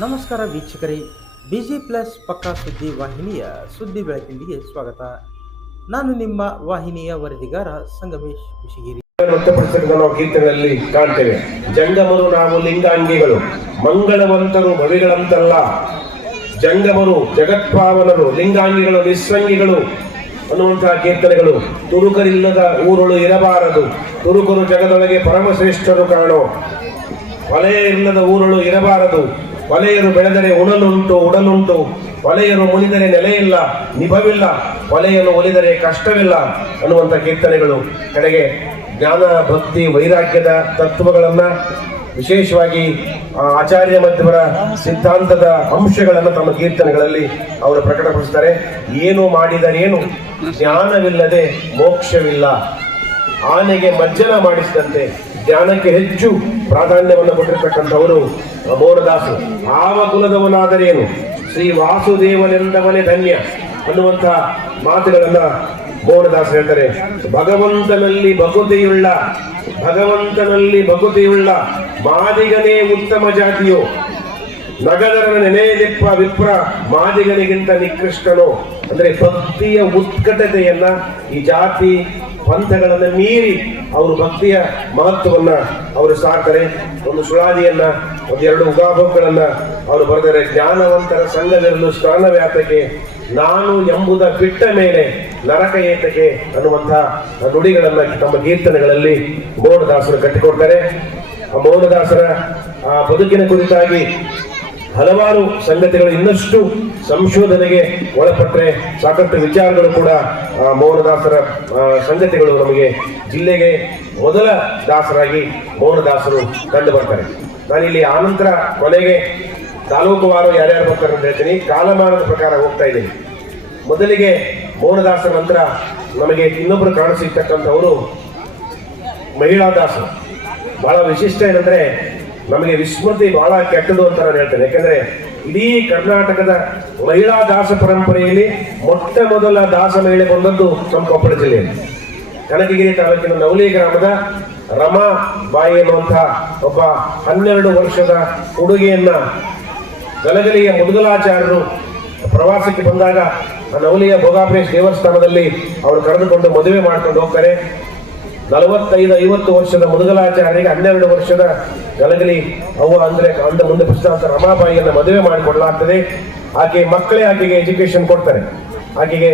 ನಮಸ್ಕಾರ ವೀಕ್ಷಕರೇ, busy plus ಪಕ್ಕಾ ಸುದ್ದಿ ವಾಹಿನಿಯ ಸುದ್ದಿ ಬೆಳಕಿಂಡಿಗೆ ಸ್ವಾಗತ. ನಾನು ನಿಮ್ಮ ವಾಹಿನಿಯ ವರದಿಗಾರ ಸಂಗಮೇಶ್ ಕುಶಿಗಿರಿ. ನಾವು ಕೀರ್ತನೆಯಲ್ಲಿ ಕಾಣ್ತೇವೆ. ಜಂಗಮರು ನಾವು ಲಿಂಗಾಂಗಿಗಳು, ಮಂಗಳವಂತರು ಭವಿಗಳಂತಲ್ಲ. ಜಂಗಮರು ಜಗತ್ಪಾವನರು, ಲಿಂಗಾಂಗಿಗಳು ನಿಸ್ಸಂಗಿಗಳು ಅನ್ನುವಂತಹ ಕೀರ್ತನೆಗಳು. ತುರುಕರಿಲ್ಲದ ಊರುಳು ಇರಬಾರದು, ತುರುಕರು ಜಗದೊಳಗೆ ಪರಮಶ್ರೇಷ್ಠರು ಕಾಣೋ. ವಲಯ ಇಲ್ಲದ ಊರುಳು ಇರಬಾರದು, ವಲಯರು ಬೆಳೆದರೆ ಉಣಲುಂಟು ಉಡಲುಂಟು. ವಲಯರು ಮುನಿದರೆ ನೆಲೆಯಿಲ್ಲ ನಿಭವಿಲ್ಲ, ವಲಯನು ಒಲಿದರೆ ಕಷ್ಟವಿಲ್ಲ ಅನ್ನುವಂಥ ಕೀರ್ತನೆಗಳು. ಕಡೆಗೆ ಜ್ಞಾನ ಭಕ್ತಿ ವೈರಾಗ್ಯದ ತತ್ವಗಳನ್ನ, ವಿಶೇಷವಾಗಿ ಆಚಾರ್ಯ ಮಧ್ವರ ಸಿದ್ಧಾಂತದ ಅಂಶಗಳನ್ನು ತಮ್ಮ ಕೀರ್ತನೆಗಳಲ್ಲಿ ಅವರು ಪ್ರಕಟಪಡಿಸ್ತಾರೆ. ಏನು ಮಾಡಿದರೇನು, ಜ್ಞಾನವಿಲ್ಲದೆ ಮೋಕ್ಷವಿಲ್ಲ. ಆನೆಗೆ ಮಜ್ಜನ ಮಾಡಿಸಿದಂತೆ ಜ್ಞಾನಕ್ಕೆ ಹೆಚ್ಚು ಪ್ರಾಧಾನ್ಯವನ್ನು ಕೊಟ್ಟಿರ್ತಕ್ಕಂಥವರು ಮೋಹನದಾಸರು. ಆವ ಕುಲದವನಾದರೇನು, ಶ್ರೀ ವಾಸುದೇವನೆಂದವನೇ ಧನ್ಯ ಅನ್ನುವಂಥ ಮಾತುಗಳನ್ನ ಮೋಹನದಾಸರು ಹೇಳ್ತಾರೆ. ಭಗವಂತನಲ್ಲಿ ಭಕುತಿಯುಳ್ಳ ಮಾದಿಗನೇ ಉತ್ತಮ ಜಾತಿಯೋ, ನಗದರನ ನೆನೆಯದೆಪ್ಪ ವಿಪ್ರ ಮಾದಿಗನಿಗಿಂತ ನಿಕೃಷ್ಟನೋ. ಅಂದ್ರೆ ಭಕ್ತಿಯ ಉತ್ಕಟತೆಯನ್ನ, ಈ ಜಾತಿ ಪಂಥಗಳನ್ನು ಮೀರಿ ಅವರು ಭಕ್ತಿಯ ಮಹತ್ವವನ್ನ ಅವರು ಸಾರ್ತಾರೆ. ಒಂದು ಸುಳಾದಿಯನ್ನ, ಒಂದೆರಡು ಉಗಾಭೋಗಗಳನ್ನ ಅವರು ಬರೆದರೆ. ಜ್ಞಾನವಂತರ ಸಂಘವಿರಲು ಸ್ನಾನವ್ಯಾತಕ್ಕೆ, ನಾನು ಎಂಬುದ ಬಿಟ್ಟ ಮೇಲೆ ನರಕ ಏತಕ್ಕೆ ಅನ್ನುವಂಥ ನುಡಿಗಳನ್ನ ತಮ್ಮ ಕೀರ್ತನೆಗಳಲ್ಲಿ ಮೋಹನದಾಸರು ಕಟ್ಟಿಕೊಡ್ತಾರೆ. ಆ ಮೋಹನದಾಸರ ಬದುಕಿನ ಕುರಿತಾಗಿ ಹಲವಾರು ಸಂಗತಿಗಳು ಇನ್ನಷ್ಟು ಸಂಶೋಧನೆಗೆ ಒಳಪಟ್ಟರೆ ಸಾಕಷ್ಟು ವಿಚಾರಗಳು ಕೂಡ ಮೋಹನದಾಸರ ಸಂಗತಿಗಳು ನಮಗೆ ಜಿಲ್ಲೆಗೆ ಮೊದಲ ದಾಸರಾಗಿ ಮೋಹನದಾಸರು ಕಂಡು ಬರ್ತಾರೆ. ನಾನಿಲ್ಲಿ ಆನಂತರ ಕೊನೆಗೆ ತಾಲೂಕುವಾರು ಯಾರ್ಯಾರು ಬರ್ತಾರೆ ಅಂತ ಹೇಳ್ತೀನಿ. ಕಾಲಮಾನದ ಪ್ರಕಾರ ಹೋಗ್ತಾ ಇದ್ದೀನಿ. ಮೊದಲಿಗೆ ಮೋಹನದಾಸರ ನಂತರ ನಮಗೆ ಇನ್ನೊಬ್ಬರು ಕಾಣಿಸಿರ್ತಕ್ಕಂಥವರು ಮಹಿಳಾ ದಾಸರು. ಬಹಳ ವಿಶಿಷ್ಟ ಏನಂದ್ರೆ, ನಮಗೆ ವಿಸ್ಮೃತಿ ಬಹಳ ಕೆಟ್ಟದು ಅಂತ ನಾನು ಹೇಳ್ತೇನೆ. ಯಾಕೆಂದ್ರೆ ಇಡೀ ಕರ್ನಾಟಕದ ಮಹಿಳಾ ದಾಸ ಪರಂಪರೆಯಲ್ಲಿ ಮೊಟ್ಟ ಮೊದಲ ದಾಸ ಮಹಿಳೆ ಬಂದದ್ದು ನಮ್ಮ ಕೊಪ್ಪಳ ಜಿಲ್ಲೆಯಲ್ಲಿ. ಕನಕಗಿರಿ ತಾಲೂಕಿನ ನವಲಿ ಗ್ರಾಮದ ರಮಾ ಬಾಯಿ ಎನ್ನುವಂತಹ ಒಬ್ಬ 12 ವರ್ಷದ ಹುಡುಗಿಯನ್ನ ಗಲಗಲಿಯ ಮುದುಗಲಾಚಾರ್ಯರು ಪ್ರವಾಸಕ್ಕೆ ಬಂದಾಗ ಆ ನವಲಿಯ ಭೋಗಾಪೇಶ್ ದೇವಸ್ಥಾನದಲ್ಲಿ ಅವರು ಕರೆದುಕೊಂಡು ಮದುವೆ ಮಾಡ್ಕೊಂಡು ಹೋಗ್ತಾರೆ. 45-50 ವರ್ಷದ ಮುದುಗಲಾಚಾರ್ಯರಿಗೆ 12 ವರ್ಷದ ಗಲಗಲಿ ಅವ್ವ ಅಂದ್ರೆ ಮುಂದೆ ಪುಸ್ತಕ ರಮಾಬಾಯಿಯನ್ನ ಮದುವೆ ಮಾಡಿಕೊಡಲಾಗ್ತದೆ. ಆಕೆಗೆ ಎಜುಕೇಶನ್ ಕೊಡ್ತಾರೆ. ಆಕೆಗೆ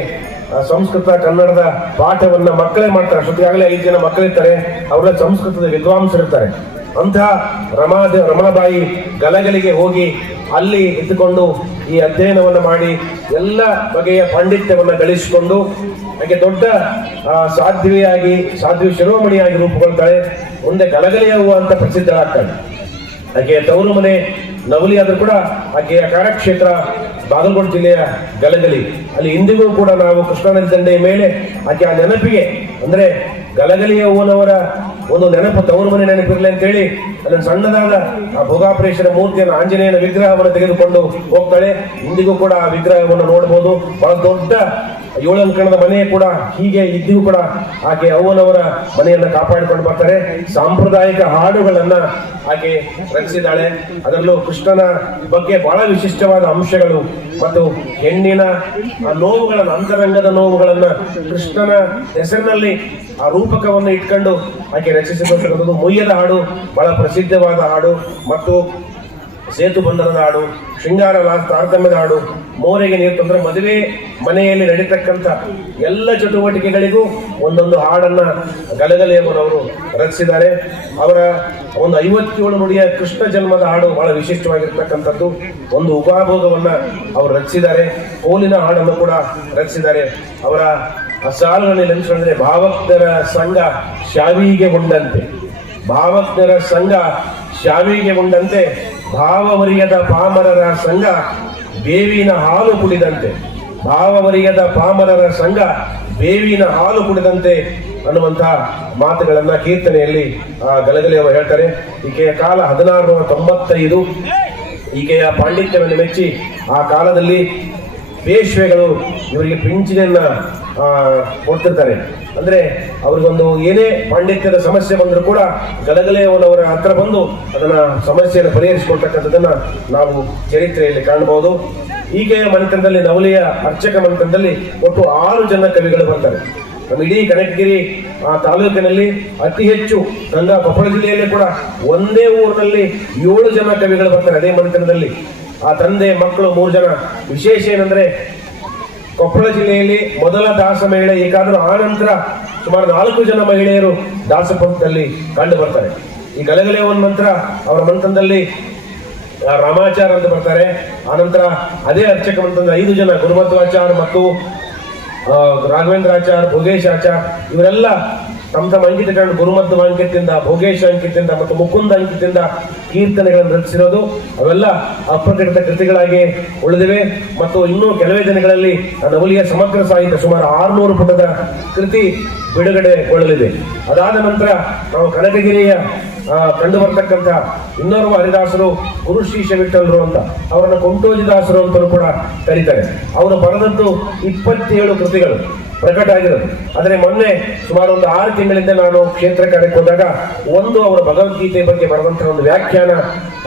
ಸಂಸ್ಕೃತ ಕನ್ನಡದ ಪಾಠವನ್ನ ಮಕ್ಕಳೇ ಮಾಡ್ತಾರೆ. ಅಷ್ಟೊತ್ತಿಗಾಗಲೇ 5 ಜನ ಮಕ್ಕಳಿರ್ತಾರೆ. ಅವರ ಸಂಸ್ಕೃತದ ವಿದ್ವಾಂಸರಿರ್ತಾರೆ. ಅಂತಹ ರಮಾಬಾಯಿ ಗಲಗಲಿಗೆ ಹೋಗಿ ಅಲ್ಲಿ ಇದ್ದುಕೊಂಡು ಈ ಅಧ್ಯಯನವನ್ನು ಮಾಡಿ ಎಲ್ಲ ಬಗೆಯ ಪಾಂಡಿತ್ಯವನ್ನು ಗಳಿಸಿಕೊಂಡು ಹಾಗೆ ದೊಡ್ಡ ಸಾಧ್ವಿ ಶಿರೋಮಣಿಯಾಗಿ ರೂಪುಗೊಳ್ತಾಳೆ. ಮುಂದೆ ಗಲಗಲಿಯ ಹೂವು ಅಂತ ಪ್ರಸಿದ್ಧರಾಗ್ತಾಳೆ. ಆಕೆಯ ತವರು ಮನೆ ನವಲಿ ಆದ್ರೂ ಕೂಡ ಆಕೆಯ ಕಾರ್ಯಕ್ಷೇತ್ರ ಬಾಗಲಕೋಟೆ ಜಿಲ್ಲೆಯ ಗಲಗಲಿ. ಅಲ್ಲಿ ಇಂದಿಗೂ ಕೂಡ ನಾವು ಕೃಷ್ಣಾ ನದಿ ದಂಡೆಯ ಮೇಲೆ ಆಕೆ ಆ ನೆನಪಿಗೆ, ಅಂದ್ರೆ ಗಲಗಲಿಯ ಹೂವನವರ ಒಂದು ನೆನಪು, ತವರು ಮನೆ ನೆನಪಿರಲಿ ಅಂತೇಳಿ ಅಲ್ಲೊಂದು ಸಣ್ಣದಾದ ಆ ಭೋಗಾಪರೇಶನ ಮೂರ್ತಿಯನ್ನು, ಆಂಜನೇಯನ ವಿಗ್ರಹವನ್ನು ತೆಗೆದುಕೊಂಡು ಹೋಗ್ತಾಳೆ. ಇಂದಿಗೂ ಕೂಡ ಆ ವಿಗ್ರಹವನ್ನು ನೋಡಬಹುದು. ಬಹಳ ದೊಡ್ಡ 7 ಅಂಕಣದ ಮನೆ ಕೂಡ ಹೀಗೆ ಇದ್ದಿಗೂ ಕೂಡ ಆಕೆ ಅವ್ವನವರ ಮನೆಯನ್ನ ಕಾಪಾಡಿಕೊಂಡು ಬರ್ತಾರೆ. ಸಾಂಪ್ರದಾಯಿಕ ಹಾಡುಗಳನ್ನ ಆಕೆ ರಚಿಸಿದ್ದಾಳೆ. ಅದರಲ್ಲೂ ಕೃಷ್ಣನ ಬಗ್ಗೆ ಬಹಳ ವಿಶಿಷ್ಟವಾದ ಅಂಶಗಳು ಮತ್ತು ಹೆಣ್ಣಿನ ಆ ನೋವುಗಳನ್ನ, ಅಂತರಂಗದ ನೋವುಗಳನ್ನ ಕೃಷ್ಣನ ಹೆಸರಿನಲ್ಲಿ ಆ ರೂಪಕವನ್ನು ಇಟ್ಕೊಂಡು ಆಕೆ ರಚಿಸಿಕೊಳ್ತಕ್ಕಂಥದ್ದು. ಮುಯ್ಯದ ಹಾಡು ಬಹಳ ಪ್ರಸಿದ್ಧವಾದ ಹಾಡು, ಮತ್ತು ಸೇತು ಬಂಧನದ ಹಾಡು, ಶೃಂಗಾರ ತಾರತಮ್ಯದ ಹಾಡು, ಮೋರೆಗೆ ನೀರು ತಂದ್ರೆ, ಮದುವೆ ಮನೆಯಲ್ಲಿ ನಡೀತಕ್ಕಂಥ ಎಲ್ಲ ಚಟುವಟಿಕೆಗಳಿಗೂ ಒಂದೊಂದು ಹಾಡನ್ನ ಗಲಗಲಿಯವರು ರಚಿಸಿದ್ದಾರೆ. ಅವರ ಒಂದು 57 ನುಡಿಯ ಕೃಷ್ಣ ಜನ್ಮದ ಹಾಡು ಬಹಳ ವಿಶಿಷ್ಟವಾಗಿರ್ತಕ್ಕಂಥದ್ದು. ಒಂದು ಉಗಾಭೋಗವನ್ನ ಅವರು ರಚಿಸಿದ್ದಾರೆ. ಕೋಲಿನ ಹಾಡನ್ನು ಕೂಡ ರಚಿಸಿದ್ದಾರೆ. ಅವರ ಸಾಲುಗಳಲ್ಲಿ ನೆನೆಸಿಕೊಂಡ್ರೆ, ಭಾವಜ್ಞರ ಸಂಘ ಶಾವಿಗೆ ಉಂಡಂತೆ, ಭಾವಜ್ಞರ ಸಂಘ ಶಾವಿಗೆ ಉಂಡಂತೆ, ಭಾವವರಿಯದ ಪಾಮರರ ಸಂಘ ಬೇವಿನ ಹಾಲು ಕುಡಿದಂತೆ, ಭಾವವರಿಯದ ಪಾಮರರ ಸಂಘ ಬೇವಿನ ಹಾಲು ಕುಡಿದಂತೆ ಅನ್ನುವಂತಹ ಮಾತುಗಳನ್ನ ಕೀರ್ತನೆಯಲ್ಲಿ ಗಲಗಲಿಯವರು ಹೇಳ್ತಾರೆ. ಈಕೆಯ ಕಾಲ 1695. ಈಕೆಯ ಪಾಂಡಿತ್ಯವನ್ನು ಮೆಚ್ಚಿ ಆ ಕಾಲದಲ್ಲಿ ಪೇಶ್ವೆಗಳು ಇವರಿಗೆ ಪಿಂಚಣಿಯನ್ನ ಕೊಡ್ತಿರ್ತಾರೆ. ಅಂದ್ರೆ ಅವ್ರಿಗೊಂದು ಏನೇ ಪಾಂಡಿತ್ಯದ ಸಮಸ್ಯೆ ಬಂದರೂ ಕೂಡ ಗಲಗಲೆ ಅವರ ಹತ್ರ ಬಂದು ಅದನ್ನ ಸಮಸ್ಯೆಯನ್ನು ಪರಿಹರಿಸಿಕೊಳ್ತಕ್ಕಂಥದ್ದನ್ನ ನಾವು ಚರಿತ್ರೆಯಲ್ಲಿ ಕಾಣಬಹುದು. ಈಕೆಯ ಮನೆತನದಲ್ಲಿ, ನವಲಿಯ ಅರ್ಚಕ ಮನೆತನದಲ್ಲಿ ಒಟ್ಟು 6 ಜನ ಕವಿಗಳು ಬರ್ತಾರೆ. ನಮ್ಮ ಇಡೀ ಕನಕಗಿರಿ ತಾಲೂಕಿನಲ್ಲಿ ಅತಿ ಹೆಚ್ಚು, ಗಂಗಾ ಕೊಪ್ಪಳ ಜಿಲ್ಲೆಯಲ್ಲಿ ಕೂಡ ಒಂದೇ ಊರಿನಲ್ಲಿ 7 ಜನ ಕವಿಗಳು ಬರ್ತಾರೆ ಅದೇ ಮನೆತನದಲ್ಲಿ. ಆ ತಂದೆ ಮಕ್ಕಳು 3 ಜನ. ವಿಶೇಷ ಏನಂದ್ರೆ ಕೊಪ್ಪಳ ಜಿಲ್ಲೆಯಲ್ಲಿ ಮೊದಲ ದಾಸ ಮಹಿಳೆ ಏಕಾದರೂ ಆ ನಂತರ ಸುಮಾರು 4 ಜನ ಮಹಿಳೆಯರು ದಾಸಪಂಥದಲ್ಲಿ ಕಂಡು ಬರ್ತಾರೆ. ಈ ಗಲಗಲೆ ನಂತರ ಅವರ ಮನೆತನದಲ್ಲಿ ರಾಮಾಚಾರ ಅಂತ ಬರ್ತಾರೆ. ಆನಂತರ ಅದೇ ಅರ್ಚಕ ಮನೆತನದ 5 ಜನ, ಗುರುಮಧ್ವಾಚಾರ್ ಮತ್ತು ರಾಘವೇಂದ್ರಾಚಾರ್, ಭೋಗೇಶಾಚಾರ್, ಇವರೆಲ್ಲ ತಮ್ಮ ತಮ್ಮ ಅಂಕಿತಗಳನ್ನು ಗುರುಮಧ್ವ ಅಂಕಿತದಿಂದ, ಭೋಗೇಶ ಅಂಕಿತದಿಂದ ಮತ್ತು ಮುಕುಂದ ಅಂಕಿತದಿಂದ ಕೀರ್ತನೆಗಳನ್ನು ರಚಿಸಿರೋದು. ಅವೆಲ್ಲ ಅಪ್ರಕಟಿತ ಕೃತಿಗಳಾಗಿ ಉಳಿದಿವೆ. ಮತ್ತು ಇನ್ನೂ ಕೆಲವೇ ದಿನಗಳಲ್ಲಿ ನವಲಿಯ ಸಮಗ್ರ ಸಾಹಿತ್ಯ ಸುಮಾರು 600 ಪುಟದ ಕೃತಿ ಬಿಡುಗಡೆಗೊಳ್ಳಲಿದೆ. ಅದಾದ ನಂತರ ನಾವು ಕನಕಗಿರಿಯ ಕಂಡು ಬರ್ತಕ್ಕಂಥ ಇನ್ನೋರ್ವ ಹರಿದಾಸರು ಗುರುಶ್ರೀಶ ವಿಠಲರು ಅಂತ, ಅವರನ್ನು ಕೊಂಟೋಜಿದಾಸರು ಅಂತಲೂ ಕೂಡ ಕರೀತಾರೆ. ಅವರು ಬರೆದದ್ದು 27 ಕೃತಿಗಳು ಪ್ರಕಟ ಆಗಿರೋದು. ಆದರೆ ಮೊನ್ನೆ ಸುಮಾರು ಒಂದು 6 ತಿಂಗಳಿಂದ ನಾನು ಕ್ಷೇತ್ರ ಕಾರ್ಯಕ್ಕೆ ಹೋದಾಗ ಒಂದು ಅವರ ಭಗವದ್ಗೀತೆ ಬಗ್ಗೆ ಬರೆದಂತಹ ಒಂದು ವ್ಯಾಖ್ಯಾನ